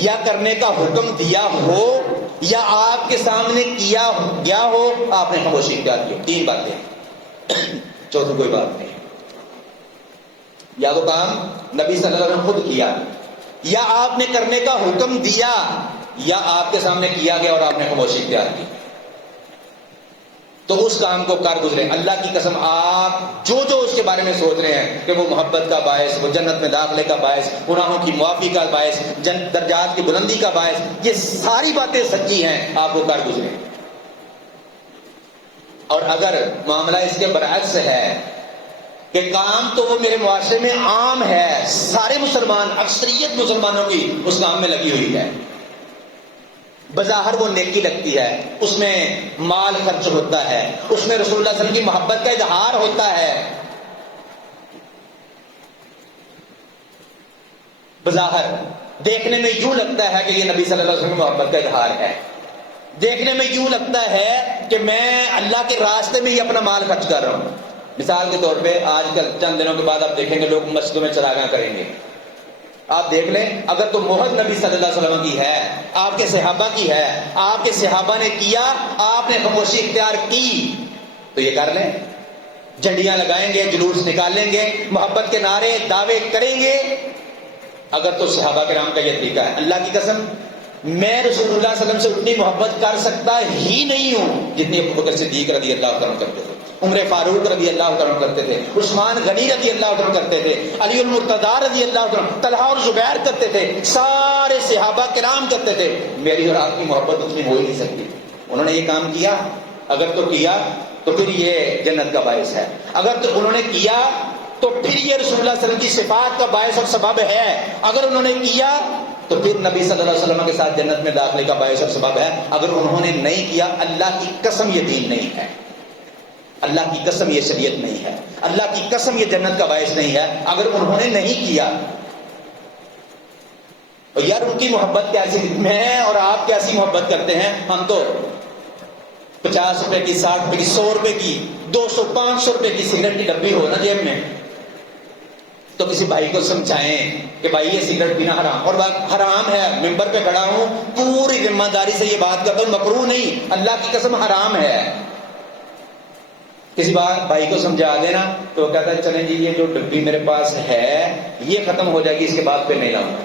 یا کرنے کا حکم دیا ہو یا آپ کے سامنے کیا گیا ہو، آپ نے خاموشی اختیار کی ہو، تین باتیں، چوتھی کوئی بات نہیں، یا تو کام نبی صلی اللہ علیہ وسلم خود کیا، یا آپ نے کرنے کا حکم دیا، یا آپ کے سامنے کیا گیا اور آپ نے خاموشی اختیار کی، تو اس کام کو کر گزرے۔ اللہ کی قسم آپ جو اس کے بارے میں سوچ رہے ہیں کہ وہ محبت کا باعث، وہ جنت میں داخلے کا باعث، گناہوں کی معافی کا باعث، درجات کی بلندی کا باعث، یہ ساری باتیں سچی ہیں، آپ وہ کر گزرے۔ اور اگر معاملہ اس کے برعکس ہے کہ کام تو وہ میرے معاشرے میں عام ہے، سارے مسلمان، اکثریت مسلمانوں کی اس کام میں لگی ہوئی ہے، بظاہر وہ نیکی لگتی ہے، اس میں مال خرچ ہوتا ہے، اس میں رسول اللہ صلی اللہ علیہ وسلم کی محبت کا اظہار ہوتا ہے، بظاہر دیکھنے میں یوں لگتا ہے کہ یہ نبی صلی اللہ علیہ وسلم کی محبت کا اظہار ہے، دیکھنے میں یوں لگتا ہے کہ میں اللہ کے راستے میں ہی اپنا مال خرچ کر رہا ہوں۔ مثال کے طور پہ آج کل چند دنوں کے بعد آپ دیکھیں گے لوگ مسجدوں میں چراغاں کریں گے، آپ دیکھ لیں، اگر تو مہر نبی صلی اللہ علیہ وسلم کی ہے، آپ کے صحابہ کی ہے، آپ کے صحابہ نے کیا، آپ نے خاموشی اختیار کی، تو یہ کر لیں، جھنڈیاں لگائیں گے، جلوس نکالیں گے، محبت کے نعرے دعوے کریں گے، اگر تو صحابہ کرام کا یہ طریقہ ہے۔ اللہ کی قسم میں رسول اللہ صلی اللہ علیہ وسلم سے اتنی محبت کر سکتا ہی نہیں ہوں جتنی ابو بکر صدیق رضی اللہ عنہ کرتے تھے، عمر فاروق رضی اللہ عنہ کرتے تھے، عثمان غنی رضی اللہ عنہ کرتے تھے، علی المرتضی رضی اللہ عنہ، طلحہ اور زبیر کرتے تھے، سارے صحابہ کرام کرتے تھے۔ میری اور آپ کی محبت اتنی ہو ہی نہیں سکتی۔ انہوں نے یہ کام کیا، اگر تو کیا تو پھر یہ جنت کا باعث ہے، اگر تو انہوں نے کیا تو پھر یہ رسول اللہ صلی اللہ علیہ وسلم کی صفات کا باعث اور سبب ہے، اگر انہوں نے کیا تو پھر نبی صلی اللہ علیہ وسلم کے ساتھ جنت میں داخلے کا باعث اور سبب ہے، اگر انہوں نے نہیں کیا اللہ کی قسم یہ دین نہیں ہے، اللہ کی قسم یہ شریعت نہیں ہے، اللہ کی قسم یہ جنت کا باعث نہیں ہے، اگر انہوں نے نہیں کیا۔ اور یار ان کی محبت کیسی، میں اور آپ کیسی محبت کرتے ہیں، ہم تو 50 روپے کی، 60 روپے کی، 100 روپے کی، 200 500 روپے کی سگریٹ کی ڈبی ہو نا جیب میں تو کسی بھائی کو سمجھائیں کہ بھائی یہ سگریٹ پینا حرام، اور بات حرام ہے، ممبر پہ کھڑا ہوں پوری ذمہ داری سے یہ بات کرتا ہوں، مکروہ نہیں، اللہ کی قسم حرام ہے۔ کسی بات بھائی کو سمجھا دینا تو وہ کہتا ہے چلیں جی یہ جو ڈبی میرے پاس ہے یہ ختم ہو جائے گی، اس کے بعد پہ نہیں لاؤں گا۔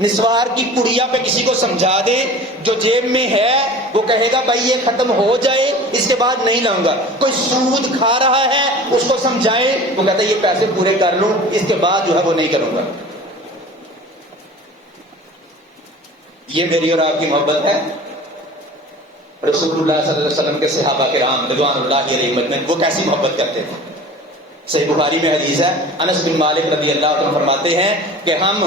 نسوار کی پڑیا پہ کسی کو سمجھا دے جو جیب میں ہے، وہ کہے گا بھائی یہ ختم ہو جائے اس کے بعد نہیں لاؤں گا۔ کوئی سود کھا رہا ہے اس کو سمجھائے، وہ کہتا ہے یہ پیسے پورے کر لوں اس کے بعد جو ہے وہ نہیں کروں گا۔ یہ میری اور آپ کی محبت ہے۔ رسول اللہ صلی اللہ علیہ وسلم کے صحابہ کرام رضوان اللہ علیہم اجمعین وہ کیسی محبت کرتے تھے۔ صحیح بخاری میں حدیث ہے، انس بن مالک رضی اللہ عنہ فرماتے ہیں کہ ہم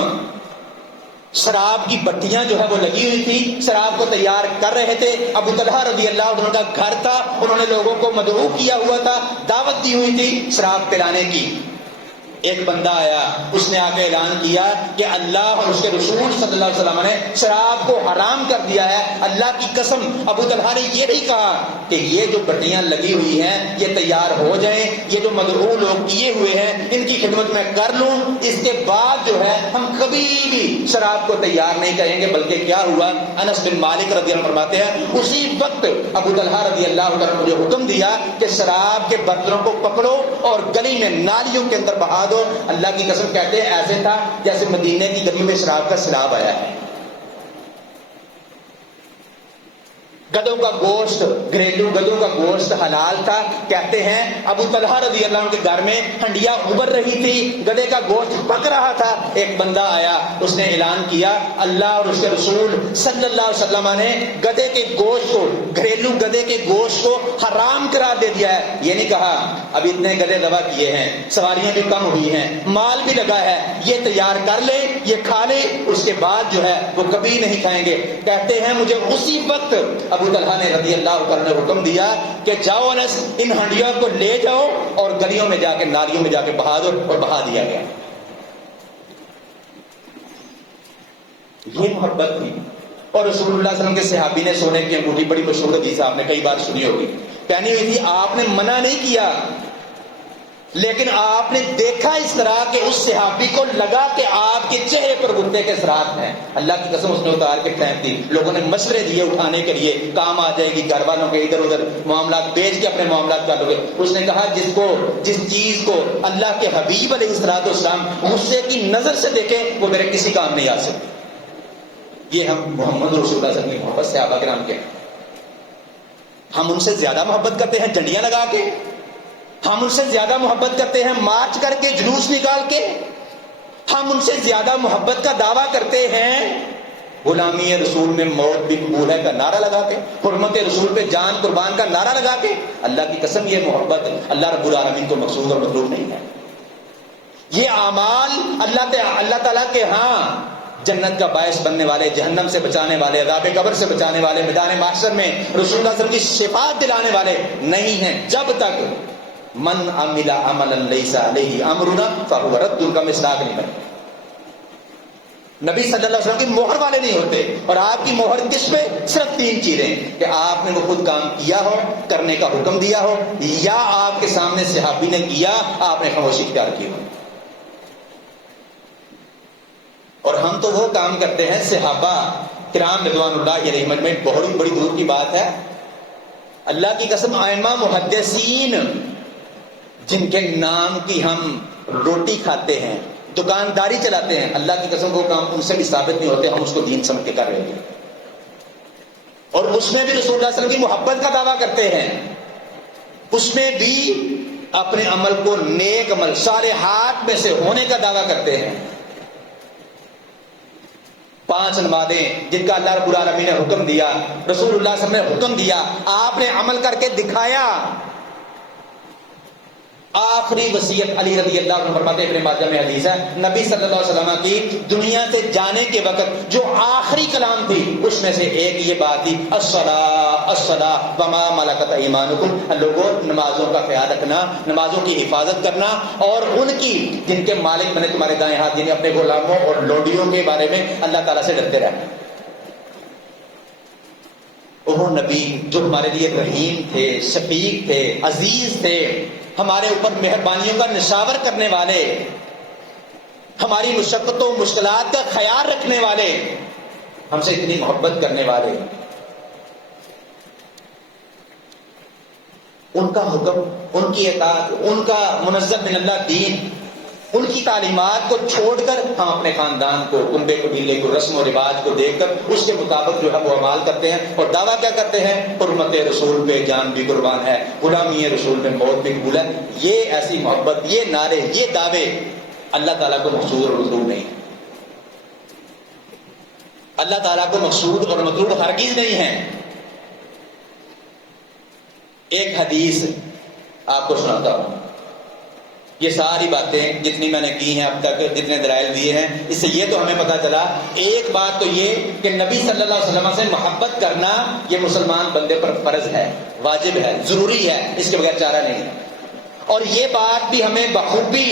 شراب کی بٹیاں جو ہے وہ لگی ہوئی تھی، شراب کو تیار کر رہے تھے، ابو طلحہ رضی اللہ عنہ کا گھر تھا، انہوں نے لوگوں کو مدعو کیا ہوا تھا، دعوت دی ہوئی تھی شراب پلانے کی۔ ایک بندہ آیا، اس نے آ کے اعلان کیا کہ اللہ اور اس کے رسول صلی اللہ علیہ وسلم نے شراب کو حرام کر دیا ہے۔ اللہ کی قسم ابو طلحہ نے یہ نہیں کہا کہ یہ جو بٹیاں لگی ہوئی ہیں یہ تیار ہو جائیں، یہ جو مدعو لوگ کیے ہوئے ہیں ان کی خدمت میں کر لوں، اس کے بعد جو ہے ہم کبھی بھی شراب کو تیار نہیں کریں گے۔ بلکہ کیا ہوا، انس بن مالک رضی اللہ عنہ فرماتے ہیں اسی وقت ابو طلحہ رضی اللہ عنہ نے مجھے حکم دیا کہ شراب کے برتنوں کو پکڑو اور گلی میں نالیوں کے اندر بہا دو۔ اللہ کی قسم کہتے ہیں ایسے تھا جیسے مدینے کی گلیوں میں شراب کا سیلاب آیا ہے۔ گدوں کا گوشت، گھریلو گدوں کا گوشت حلال تھا۔ کہتے ہیں ابو طلحہ رضی اللہ عنہ کے گھر میں ہنڈیا ابل رہی تھی، گدے کا گوشت پک رہا تھا۔ ایک بندہ آیا، اس نے اعلان کیا اللہ اور اس کے رسول صلی اللہ علیہ وسلم نے گدے کے گوشت کو، گھریلو گدے کے گوشت کو حرام قرار دے دیا ہے۔ یہ نہیں کہا ابھی اتنے گدے ذبح کیے ہیں، سواریاں بھی کم ہوئی ہیں، مال بھی لگا ہے، یہ تیار کر لے، یہ کھا لے، اس کے بعد جو ہے وہ کبھی نہیں کھائیں گے۔ کہتے ہیں مجھے اسی وقت ابو طلحہ نے رضی اللہ عنہ نے حکم دیا کہ جاؤ انس ان ہنڈیوں کو لے جاؤ اور گلیوں میں جا کے نالیوں میں جا کے بہا دو، اور بہا دیا گیا۔ یہ محبت تھی۔ اور رسول اللہ صلی اللہ علیہ وسلم کے صحابی نے سونے کی انگوٹھی، بڑی مشہور حدیث آپ نے کئی بار سنی ہوگی، پہنی ہوئی تھی۔ آپ نے منع نہیں کیا، لیکن آپ نے دیکھا اس طرح کہ اس صحابی کو لگا کہ آپ کے چہرے پر غصے کے اثرات ہیں۔ اللہ کی قسم اس نے اتار کے پھینک دی۔ لوگوں نے مشورے دیے اٹھانے کے لیے، کام آ جائے گی، گھر والوں کے ادھر ادھر معاملات بیچ کے اپنے معاملات کر لو گے۔ اس نے کہا جس چیز کو اللہ کے حبیب علیہ الصلوۃ والسلام غصے کی نظر سے دیکھے وہ میرے کسی کام نہیں آ سکتی۔ یہ ہم محمد رسول اللہ صلی اللہ علیہ وسلم کی محبت صحابہ کرام کے، ہم ان سے زیادہ محبت کرتے ہیں جھنڈیاں لگا کے، ہم ان سے زیادہ محبت کرتے ہیں مارچ کر کے، جلوس نکال کے، ہم ان سے زیادہ محبت کا دعویٰ کرتے ہیں غلامی رسول میں موت بھی قبول ہے کا نعرہ لگا کے، حرمت رسول پہ جان قربان کا نعرہ لگا کے۔ اللہ کی قسم یہ محبت اللہ رب العالمین کو مقصود اور مطلوب نہیں ہے۔ یہ اعمال اللہ تعالیٰ کے ہاں جنت کا باعث بننے والے، جہنم سے بچانے والے، عذاب قبر سے بچانے والے، میدان محشر میں رسول اللہ صلی اللہ علیہ وسلم کی شفاعت دلانے والے نہیں ہیں جب تک من عمل عملا لیس علیہ امرنا فہو رد کا مصداق نہیں بنے۔ نبی صلی اللہ علیہ وسلم کی مہر والے نہیں ہوتے۔ اور آپ کی مہر کس پہ؟ صرف 3 چیزیں، کہ آپ نے وہ خود کام کیا ہو، کرنے کا حکم دیا ہو، یا آپ کے سامنے صحابی نے کیا، آپ نے خاموشی اختیار کی ہو۔ اور ہم تو وہ کام کرتے ہیں صحابہ کرام رضوان اللہ علیہم میں، بہت بڑی دور کی بات ہے۔ اللہ کی قسم ائمہ محدثین جن کے نام کی ہم روٹی کھاتے ہیں، دکانداری چلاتے ہیں، اللہ کی قسم وہ کام ان سے بھی ثابت نہیں ہوتے، ہم اس کو دین سمجھ کے کر رہے ہیں۔ اور اس میں بھی رسول اللہ صلی اللہ علیہ وسلم کی محبت کا دعویٰ کرتے ہیں، اس میں بھی اپنے عمل کو نیک عمل صالحات میں سے ہونے کا دعویٰ کرتے ہیں۔ 5 نمازیں جن کا اللہ رب العالمین نے حکم دیا، رسول اللہ صلی اللہ علیہ وسلم نے حکم دیا، آپ نے عمل کر کے دکھایا۔ آخری وصیت علی رضی اللہ عنہ فرماتے ہیں، ابن ماجہ میں حدیث ہے، نبی صلی اللہ علیہ وسلم کی دنیا سے جانے کے وقت جو آخری کلام تھی اس میں سے ایک یہ بات تھی، الصلاۃ الصلاۃ وما ملکت ایمانکم، لوگوں نمازوں کا خیال رکھنا، نمازوں کی حفاظت کرنا، اور ان کی جن کے مالک بنے تمہارے دائیں ہاتھ، یعنی اپنے غلاموں اور لوڈیوں کے بارے میں اللہ تعالیٰ سے ڈرتے رہنا۔ وہ نبی جو ہمارے لیے رحیم تھے، شفیق تھے، عزیز تھے، ہمارے اوپر مہربانیوں کا نشاور کرنے والے، ہماری مشقتوں مشکلات کا خیال رکھنے والے، ہم سے اتنی محبت کرنے والے، ان کا حکم، ان کی اطاعت، ان کا منزل من اللہ دین، ان کی تعلیمات کو چھوڑ کر ہم اپنے خاندان کو، کنبے قبیلے کو، رسم و رواج کو دیکھ کر اس کے مطابق جو ہے وہ اعمال کرتے ہیں، اور دعویٰ کیا کرتے ہیں؟ حرمت رسول پہ جان بھی قربان ہے، غلامی رسول پہ موت بھی قبول ہے۔ یہ ایسی محبت، یہ نعرے، یہ دعوے اللہ تعالیٰ کو مقصود اور مطلوب نہیں، اللہ تعالیٰ کو مقصود اور مطلوب ہرگز نہیں ہے۔ ایک حدیث آپ کو سناتا ہوں۔ یہ ساری باتیں جتنی میں نے کی ہیں اب تک، جتنے دلائل دیے ہیں، اس سے یہ تو ہمیں پتہ چلا، ایک بات تو یہ کہ نبی صلی اللہ علیہ وسلم سے محبت کرنا یہ مسلمان بندے پر فرض ہے، واجب ہے، ضروری ہے، اس کے بغیر چارہ نہیں ہے۔ اور یہ بات بھی ہمیں بخوبی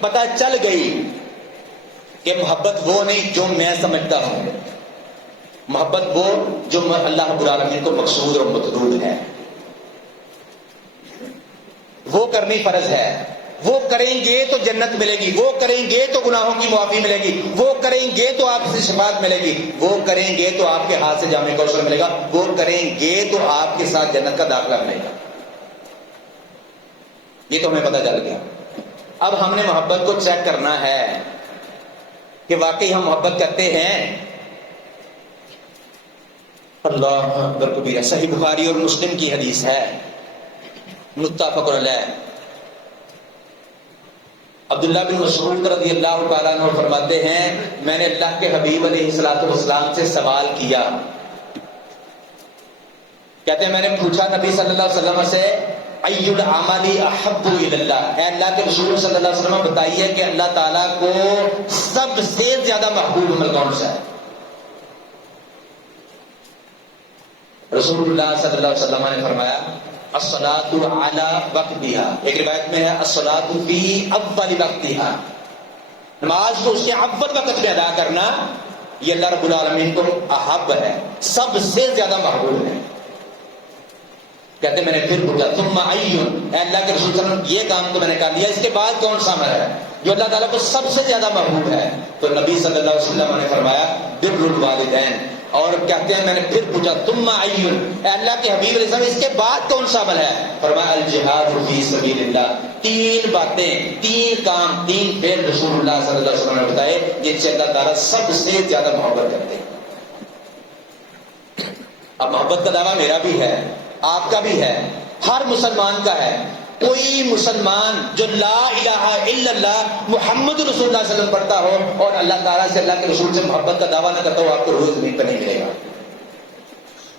پتہ چل گئی کہ محبت وہ نہیں جو میں سمجھتا ہوں، محبت وہ جو اللہ رب العالمین کو مقصود اور مطلوب ہے، وہ کرنی فرض ہے۔ وہ کریں گے تو جنت ملے گی، وہ کریں گے تو گناہوں کی معافی ملے گی، وہ کریں گے تو آپ سے شفاعت ملے گی، وہ کریں گے تو آپ کے ہاتھ سے جامع کوثر ملے گا، وہ کریں گے تو آپ کے ساتھ جنت کا داخلہ ملے گا۔ یہ تو ہمیں پتہ چل گیا۔ اب ہم نے محبت کو چیک کرنا ہے کہ واقعی ہم محبت کرتے ہیں۔ اللہ اکبر کبیرہ، صحیح بخاری اور مسلم کی حدیث ہے، متفق علیہ۔ عبداللہ بن مسعود رضی اللہ تعالیٰ عنہ فرماتے ہیں میں نے اللہ کے حبیب علیہ الصلوۃ والسلام سے سوال کیا، کہتے ہیں میں نے پوچھا نبی صلی اللہ علیہ وسلم سے ای العمل احب الی اللہ، اے اللہ کے رسول صلی اللہ علیہ وسلم بتائیے کہ اللہ تعالیٰ کو سب سے زیادہ محبوب عمل کون سا ہے؟ رسول اللہ صلی اللہ علیہ وسلم نے فرمایا الصلاۃ علی وقتها، ایک روایت میں ہے الصلاۃ فی اول وقتها، نماز کو اس کے اول وقت میں ادا کرنا یہ اللہ رب العالمین کو احب ہے، سب سے زیادہ محبوب ہے۔ کہتے میں نے پھر پوچھا ثم ای، اے اللہ کے رسول صلی اللہ علیہ وسلم یہ کام تو میں نے کر لیا، اس کے بعد کون سا عمل ہے جو اللہ تعالیٰ کو سب سے زیادہ محبوب ہے؟ تو نبی صلی اللہ علیہ وسلم نے فرمایا بر الوالدین، اور کہتے ہیں میں نے پھر پوچھا ثم ای، اے اللہ کے حبیب علیہ السلام اس کے بعد کون سا عمل ہے؟ فرمایا الجہاد فی سبیل اللہ، تین باتیں، تین کام، تین فعل رسول اللہ صلی اللہ علیہ وسلم نے بتائے جن سے اللہ تعالیٰ سب سے زیادہ محبت کرتے ہیں۔ اب محبت کا دعویٰ میرا بھی ہے، آپ کا بھی ہے، ہر مسلمان کا ہے۔ کوئی مسلمان جو لا الہ الا اللہ محمد رسول اللہ صلی اللہ علیہ وسلم پڑھتا ہو اور اللہ تعالیٰ سے، اللہ کے رسول سے محبت کا دعویٰ نہ کرتا ہو، آپ کو روز زمین پہ نہیں ملے گا۔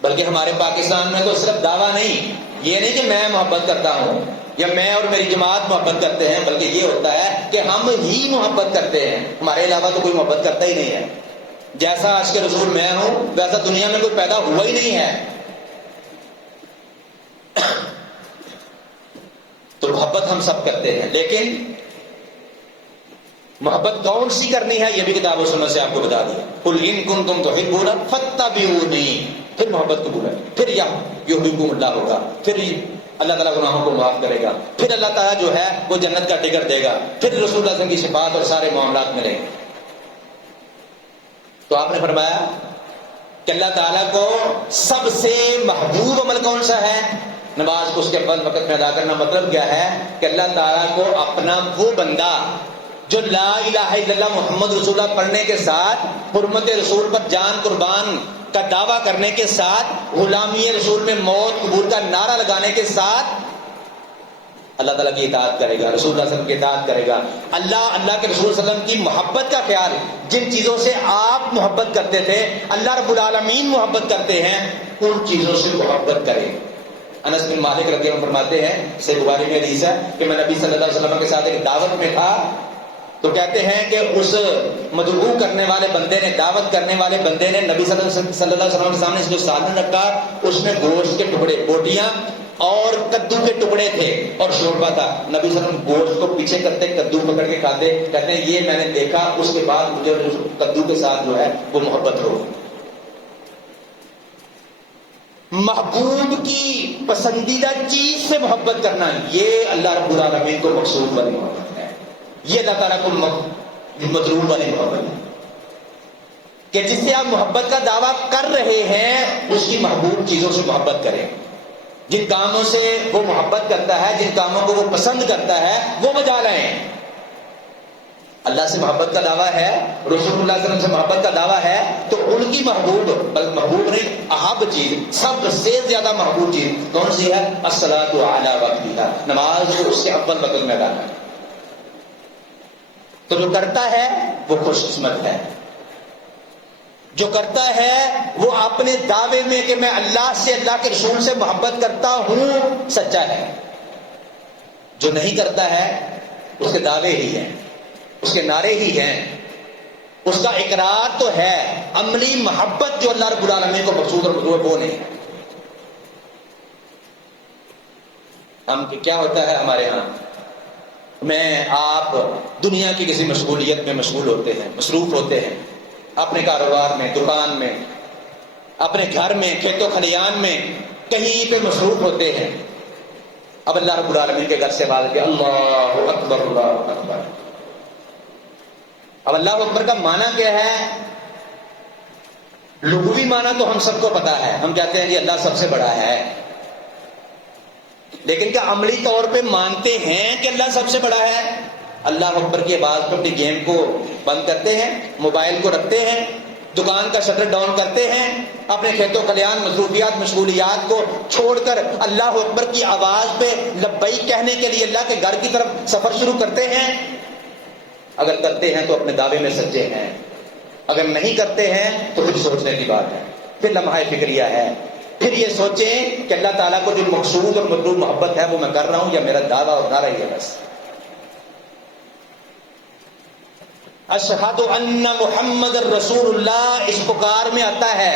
بلکہ ہمارے پاکستان میں تو صرف دعویٰ نہیں، یہ نہیں کہ میں محبت کرتا ہوں یا میں اور میری جماعت محبت کرتے ہیں، بلکہ یہ ہوتا ہے کہ ہم ہی محبت کرتے ہیں، ہمارے علاوہ تو کوئی محبت کرتا ہی نہیں ہے۔ جیسا آج کے رسول میں ہوں ویسا دنیا میں کوئی پیدا ہوا ہی نہیں ہے۔ تو محبت ہم سب کرتے ہیں، لیکن محبت کون سی کرنی ہے یہ بھی کتاب و سنت سے آپ کو بتا دیا۔ قل ان کنتم تحبون فاتبعونی، پھر محبت قبول ہے، پھر یحببکم اللہ ہوگا، پھر اللہ تعالیٰ گناہوں کو معاف کرے گا، پھر اللہ تعالیٰ جو ہے وہ جنت کا ٹکٹ دے گا، پھر رسول اللہ صلی اللہ علیہ وسلم کی شفاعت اور سارے معاملات ملیں گے۔ تو آپ نے فرمایا کہ اللہ تعالیٰ کو سب سے محبوب عمل کون سا ہے؟ نماز کو اس کے اول وقت میں ادا کرنا۔ مطلب کیا ہے کہ اللہ تعالیٰ کو اپنا وہ بندہ جو لا الہ الا اللہ محمد رسول اللہ پڑھنے کے ساتھ، حرمت رسول پر جان قربان کا دعویٰ کرنے کے ساتھ، غلامی رسول میں موت قبول کا نعرہ لگانے کے ساتھ اللہ تعالیٰ کی اطاعت کرے گا، رسول اللہ صلی اللہ علیہ وسلم کی اطاعت کرے گا، اللہ کے رسول صلی اللہ علیہ وسلم کی محبت کا خیال، جن چیزوں سے آپ محبت کرتے تھے اللہ رب العالمین محبت کرتے ہیں، ان چیزوں سے محبت کرے۔ انس بن مالک رضی اللہ عنہ فرماتے ہیں، صحیح بخاری میں حدیث ہے کہ میں نبی صلی اللہ علیہ وسلم کے ساتھ ایک دعوت میں تھا، تو کہتے ہیں کہ اس مدعو کرنے والے بندے نے، دعوت کرنے والے بندے نے نبی صلی اللہ علیہ وسلم کے سامنے جو سالن رکھا، اس میں گوشت کے ٹکڑے، بوٹیاں اور کدو کے ٹکڑے تھے اور شوربہ تھا۔ نبی صلی اللہ علیہ وسلم گوشت کو پیچھے کرتے، کدو پکڑ کے کھاتے، کہتے ہیں یہ میں نے دیکھا، اس کے بعد مجھے کدو کے ساتھ جو ہے وہ محبت ہو۔ محبوب کی پسندیدہ چیز سے محبت کرنا، یہ اللہ رب العالمین کو مقصود والی محبت ہے، یہ اللہ تعالیٰ کو مطلوب والی محبت ہے کہ جس سے آپ محبت کا دعویٰ کر رہے ہیں اس کی محبوب چیزوں سے محبت کریں۔ جن کاموں سے وہ محبت کرتا ہے، جن کاموں کو وہ پسند کرتا ہے، وہ بجا لائیں۔ اللہ سے محبت کا دعویٰ ہے، رسول اللہ صلی اللہ علیہ وسلم سے محبت کا دعویٰ ہے، تو ان کی محبوب نہیں، احب چیز، سب سے زیادہ محبوب چیز کون سی ہے؟ الصلاۃ علی وقتہا، نماز کو اس کے اول وقت میں ادا کرنا۔ تو جو کرتا ہے وہ خوش قسمت ہے، جو کرتا ہے وہ اپنے دعوے میں کہ میں اللہ سے، اللہ کے رسول سے محبت کرتا ہوں سچا ہے۔ جو نہیں کرتا ہے اس کے دعوے ہی ہیں، اس کے نعرے ہی ہیں، اس کا اقرار تو ہے، عملی محبت جو اللہ رب العالمین کو مقصود اور مطلوب وہ نہیں۔ ہم کیا ہوتا ہے ہمارے ہاں میں آپ دنیا کی کسی مشغولیت میں مشغول ہوتے ہیں، مصروف ہوتے ہیں، اپنے کاروبار میں، دکان میں، اپنے گھر میں، کھیت و کھلیان میں، کہیں پہ مصروف ہوتے ہیں. اب اللہ رب العالمین کے گھر سے آواز کیا اللہ اکبر اللہ اکبر. اب اللہ اکبر کا معنی کیا ہے؟ لغوی معنی تو ہم سب کو پتا ہے، ہم کہتے ہیں کہ اللہ سب سے بڑا ہے، لیکن کیا عملی طور پہ مانتے ہیں کہ اللہ سب سے بڑا ہے؟ اللہ اکبر کی آواز پر اپنی گیم کو بند کرتے ہیں، موبائل کو رکھتے ہیں، دکان کا شٹر ڈاؤن کرتے ہیں، اپنے کھیت و کھلیان، مصروفیات، مشغولیات کو چھوڑ کر اللہ اکبر کی آواز پہ لبیک کہنے کے لیے اللہ کے گھر کی طرف سفر شروع کرتے ہیں. اگر کرتے ہیں تو اپنے دعوے میں سچے ہیں، اگر نہیں کرتے ہیں تو پھر سوچنے کی بات ہے، پھر لمحہ فکریہ ہے. پھر یہ سوچیں کہ اللہ تعالیٰ کو جو مقصود اور مطلوب محبت ہے وہ میں کر رہا ہوں یا میرا دعویٰ اور نعرہ ہی ہے بس. اشہد ان محمد رسول اللہ اس پکار میں آتا ہے،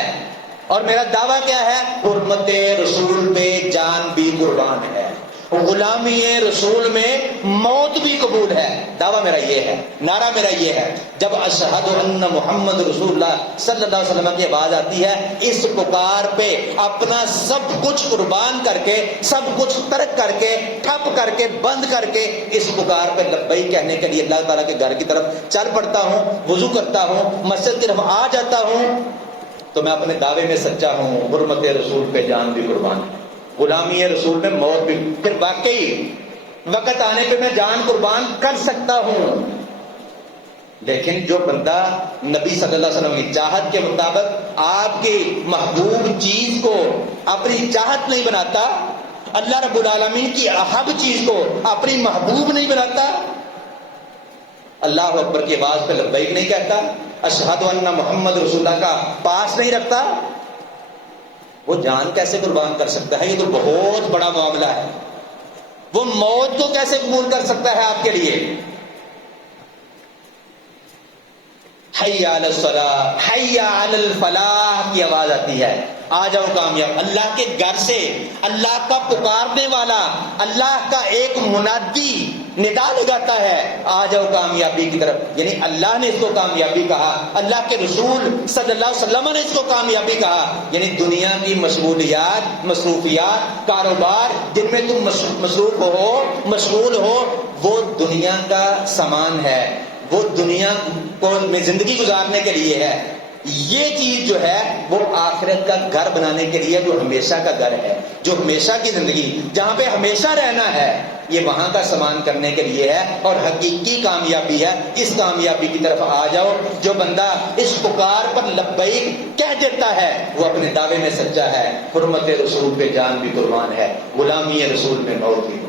اور میرا دعویٰ کیا ہے؟ حرمت رسول پہ جان بھی قربان ہے، غلامی رسول میں موت بھی قبول ہے. دعویٰ میرا یہ ہے، نعرہ میرا یہ ہے. جب اشہد ان محمد رسول اللہ صلی اللہ علیہ وسلم کی آواز آتی ہے، اس پکار پہ اپنا سب کچھ قربان کر کے، سب کچھ ترک کر کے، ٹھپ کر کے، بند کر کے اس پکار پہ لبیک کہنے کے لیے اللہ تعالیٰ کے گھر کی طرف چل پڑتا ہوں، وضو کرتا ہوں، مسجد کی طرف آ جاتا ہوں، تو میں اپنے دعوے میں سچا ہوں. حرمت رسول پہ جان بھی قربان ہے، غلامی رسول میں موت بھی. پھر واقعی وقت آنے پہ میں جان قربان کر سکتا ہوں. لیکن جو بندہ نبی صلی اللہ علیہ وسلم کی چاہت کے مطابق آپ کی محبوب چیز کو اپنی چاہت نہیں بناتا، اللہ رب العالمین کی احب چیز کو اپنی محبوب نہیں بناتا، اللہ اکبر کی آواز پہ لبیک نہیں کہتا، اشہد ان محمد رسول اللہ کا پاس نہیں رکھتا، وہ جان کیسے قربان کر سکتا ہے؟ یہ تو بہت بڑا معاملہ ہے. وہ موت کو کیسے قبول کر سکتا ہے آپ کے لیے؟ حی علی الصلاۃ، حی علی الفلاح کی آواز آتی ہے، آ جاؤ کامیاب. اللہ کے گھر سے اللہ کا پکارنے والا، اللہ کا ایک منادی ندا لگاتا ہے، آ جاؤ کامیابی کی طرف. یعنی اللہ نے اس کو کامیابی کہا، اللہ کے رسول صلی اللہ علیہ وسلم نے اس کو کامیابی کہا. یعنی دنیا کی مشغولیات، مصروفیات، کاروبار جن میں تم مصروف ہو، مشغول ہو، وہ دنیا کا سامان ہے، وہ دنیا کو میں زندگی گزارنے کے لیے ہے. یہ چیز جو ہے وہ آخرت کا گھر بنانے کے لیے، جو ہمیشہ کا گھر ہے، جو ہمیشہ کی زندگی جہاں پہ ہمیشہ رہنا ہے، یہ وہاں کا سامان کرنے کے لیے ہے. اور حقیقی کامیابی ہے، اس کامیابی کی طرف آ جاؤ. جو بندہ اس پکار پر لبیک کہہ دیتا ہے وہ اپنے دعوے میں سچا ہے. حرمت رسول پہ جان بھی قربان ہے، غلامی رسول پہ موت بھی.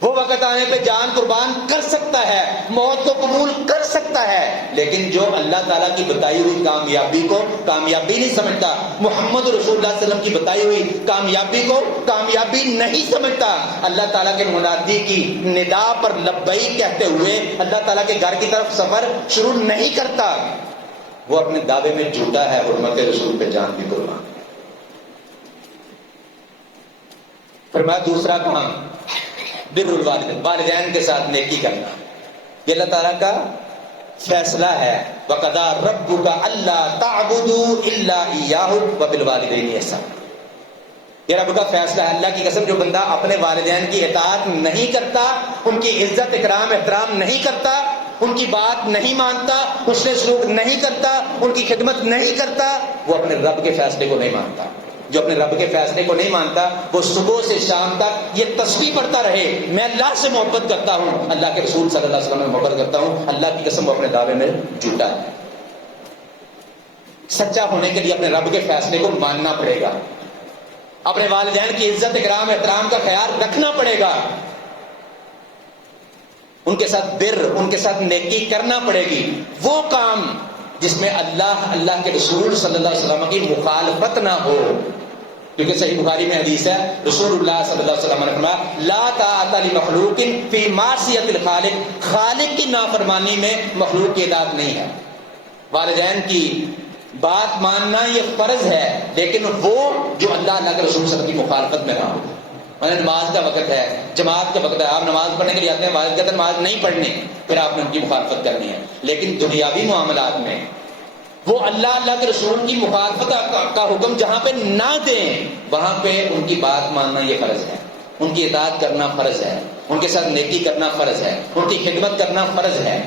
وہ وقت آنے پہ جان قربان کر سکتا ہے، موت کو قبول کر سکتا ہے، لیکن جو اللہ تعالیٰ کی بتائی ہوئی کامیابی کو کامیابی نہیں سمجھتا، محمد رسول اللہ علیہ وسلم کی بتائی ہوئی کامیابی کو کامیابی نہیں سمجھتا، اللہ تعالیٰ کے منادی کی ندا پر لبیک کہتے ہوئے اللہ تعالیٰ کے گھر کی طرف سفر شروع نہیں کرتا، وہ اپنے دعوے میں جھوٹا ہے. حرمت رسول پہ جان بھی قربان. فرمایا دوسرا کام بر الوالدین، والدین کے ساتھ نیکی کرنا. یہ اللہ تعالیٰ کا فیصلہ ہے. وَقَضَىٰ رَبُّكَ أَلَّا تَعْبُدُوا إِلَّا إِيَّاهُ وَبِالْوَالِدَيْنِ إِحْسَانًا. یہ رب کا فیصلہ ہے. اللہ کی قسم، جو بندہ اپنے والدین کی اطاعت نہیں کرتا، ان کی عزت اکرام احترام نہیں کرتا، ان کی بات نہیں مانتا، حسن سلوک نہیں کرتا، ان کی خدمت نہیں کرتا، وہ اپنے رب کے فیصلے کو نہیں مانتا. جو اپنے رب کے فیصلے کو نہیں مانتا، وہ صبح سے شام تک یہ تسبیح پڑھتا رہے میں اللہ سے محبت کرتا ہوں، اللہ کے رسول صلی اللہ علیہ وسلم سے محبت کرتا ہوں، اللہ کی قسم وہ اپنے دعوے میں جھوٹا ہے. سچا ہونے کے لیے اپنے رب کے فیصلے کو ماننا پڑے گا، اپنے والدین کی عزت اکرام احترام کا خیال رکھنا پڑے گا، ان کے ساتھ بر، ان کے ساتھ نیکی کرنا پڑے گی. وہ کام جس میں اللہ کے رسول صلی اللہ علیہ وسلم کی مخالفت نہ ہو. کیونکہ صحیح بخاری میں حدیث ہے، رسول اللہ صلی اللہ علیہ وسلم نے فرمایا لا طاعت لمخلوق فی معصیت الخالق، خالق کی نافرمانی میں مخلوق کی اطاعت نہیں ہے. والدین کی بات ماننا یہ فرض ہے، لیکن وہ جو اللہ کے رسول صلی اللہ علیہ وسلم کی مخالفت میں نہ ہو. نماز کا وقت ہے، جماعت کا وقت ہے، آپ نماز پڑھنے کے لیے آتے ہیں، والد کہتے ہیں نماز نہیں پڑھنی، پھر آپ نے ان کی مخالفت کرنی ہے۔ لیکن دنیاوی معاملات میں وہ اللہ کے رسول کی مخالفت کا حکم جہاں پہ نہ دیں، وہاں پہ ان کی بات ماننا یہ فرض ہے، ان کی اطاعت کرنا فرض ہے، ان کے ساتھ نیکی کرنا فرض ہے، ان کی خدمت کرنا فرض ہے۔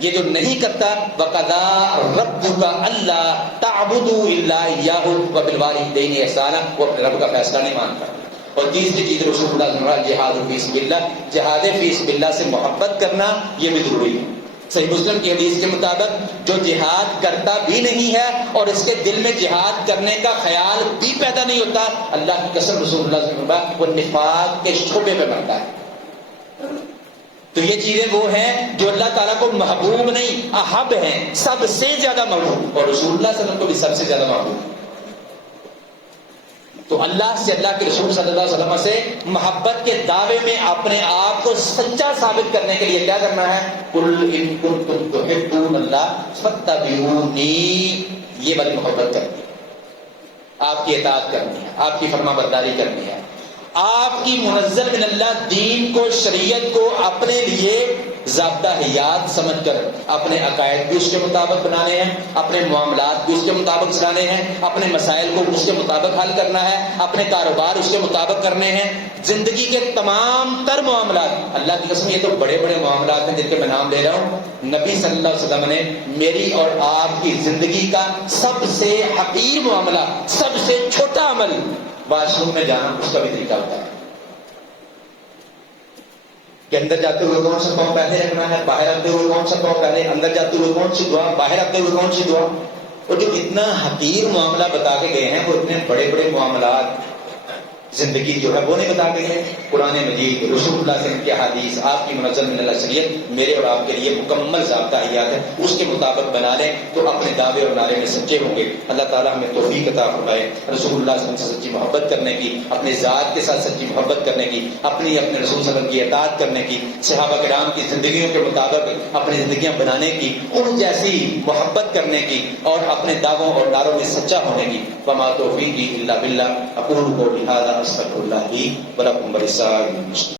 یہ جو نہیں کرتا، وَقَضَىٰ رَبُّكَ أَلَّا تَعْبُدُوا إِلَّا إِيَّاهُ وَبِالْوَالِدَيْنِ إِحْسَانًا، وہ اپنے رب کا فیصلہ نہیں مانتا۔ اور تیسری چیز رسول اللہ صلی اللہ علیہ وسلم جہاد فی سبیل اللہ، جہاد فی سبیل اللہ سے محبت کرنا یہ بھی ضروری ہے۔ صحیح مسلم کی حدیث کے مطابق جو جہاد کرتا بھی نہیں ہے اور اس کے دل میں جہاد کرنے کا خیال بھی پیدا نہیں ہوتا، اللہ کی قسم رسول اللہ صلی اللہ علیہ وسلم وہ نفاق کے شعبے پہ مرتا ہے۔ تو یہ چیزیں وہ ہیں جو اللہ تعالیٰ کو محبوب نہیں، احب ہیں، سب سے زیادہ محبوب، اور رسول اللہ صلی اللہ علیہ وسلم کو بھی سب سے زیادہ محبوب۔ تو اللہ سے، اللہ کے رسول صلی اللہ علیہ وسلم سے محبت کے دعوے میں اپنے آپ کو سچا ثابت کرنے کے لیے کیا کرنا ہے؟ قُلْ إِن كُنتُمْ تُحِبُّونَ اللَّهَ فَاتَّبِعُونِی، یہ والی محبت کرنی ہے، آپ کی اطاعت کرنی ہے، آپ کی فرما برداری کرنی ہے، آپ کی منزل من اللہ دین کو، شریعت کو اپنے لیے ضابطہ حیات سمجھ کر اپنے عقائد بھی اس کے مطابق بنانے ہیں، اپنے معاملات بھی اس کے مطابق چلانے ہیں، اپنے مسائل کو اس کے مطابق حل کرنا ہے، اپنے کاروبار اس کے مطابق کرنے ہیں، زندگی کے تمام تر معاملات، اللہ کی قسم یہ تو بڑے بڑے معاملات ہیں جن کے میں نام لے رہا ہوں، نبی صلی اللہ علیہ وسلم نے میری اور آپ کی زندگی کا سب سے حقیر معاملہ، سب سے چھوٹا عمل، واش روم میں جانا، اس کا بھی طریقہ ہوتا ہے کہ اندر جاتے ہوئے کون سا پاؤں پہلے رکھنا ہے، باہر آتے ہوئے کون سا پاؤں پہلے، اندر جاتے ہوئے کون سی دعا، باہر آتے ہوئے کون سی دعا۔ اور جو اتنا حقیر معاملہ بتا کے گئے ہیں، وہ اتنے بڑے بڑے معاملات زندگی جو ہے وہ نہیں بتا کے گئے۔ قرآن مجید، رسول اللہ صلی اللہ علیہ وسلم کی حدیث، آپ کی منزل من اللہ شریعت میرے اور آپ کے لیے مکمل ضابطہ حیات ہے، اس کے مطابق بنا لیں تو اپنے دعوے اور نعرے میں سچے ہوں گے۔ اللہ تعالیٰ ہمیں توفیق عطا فرمائے رسول اللہ صلی اللہ علیہ وسلم سے سچی محبت کرنے کی، اپنے ذات کے ساتھ سچی محبت کرنے کی، اپنے رسول صلی اللہ علیہ وسلم کی اطاعت کرنے کی، صحابہ کرام کی زندگیوں کے مطابق اپنی زندگیاں بنانے کی، ان جیسی محبت کرنے کی، اور اپنے دعووں اور نعروں میں سچا ہونے کی۔ وما توفیقی الا باللہ، اقول قولی ھذا استغفر اللہ لی ولکم ولسائر المسلمین۔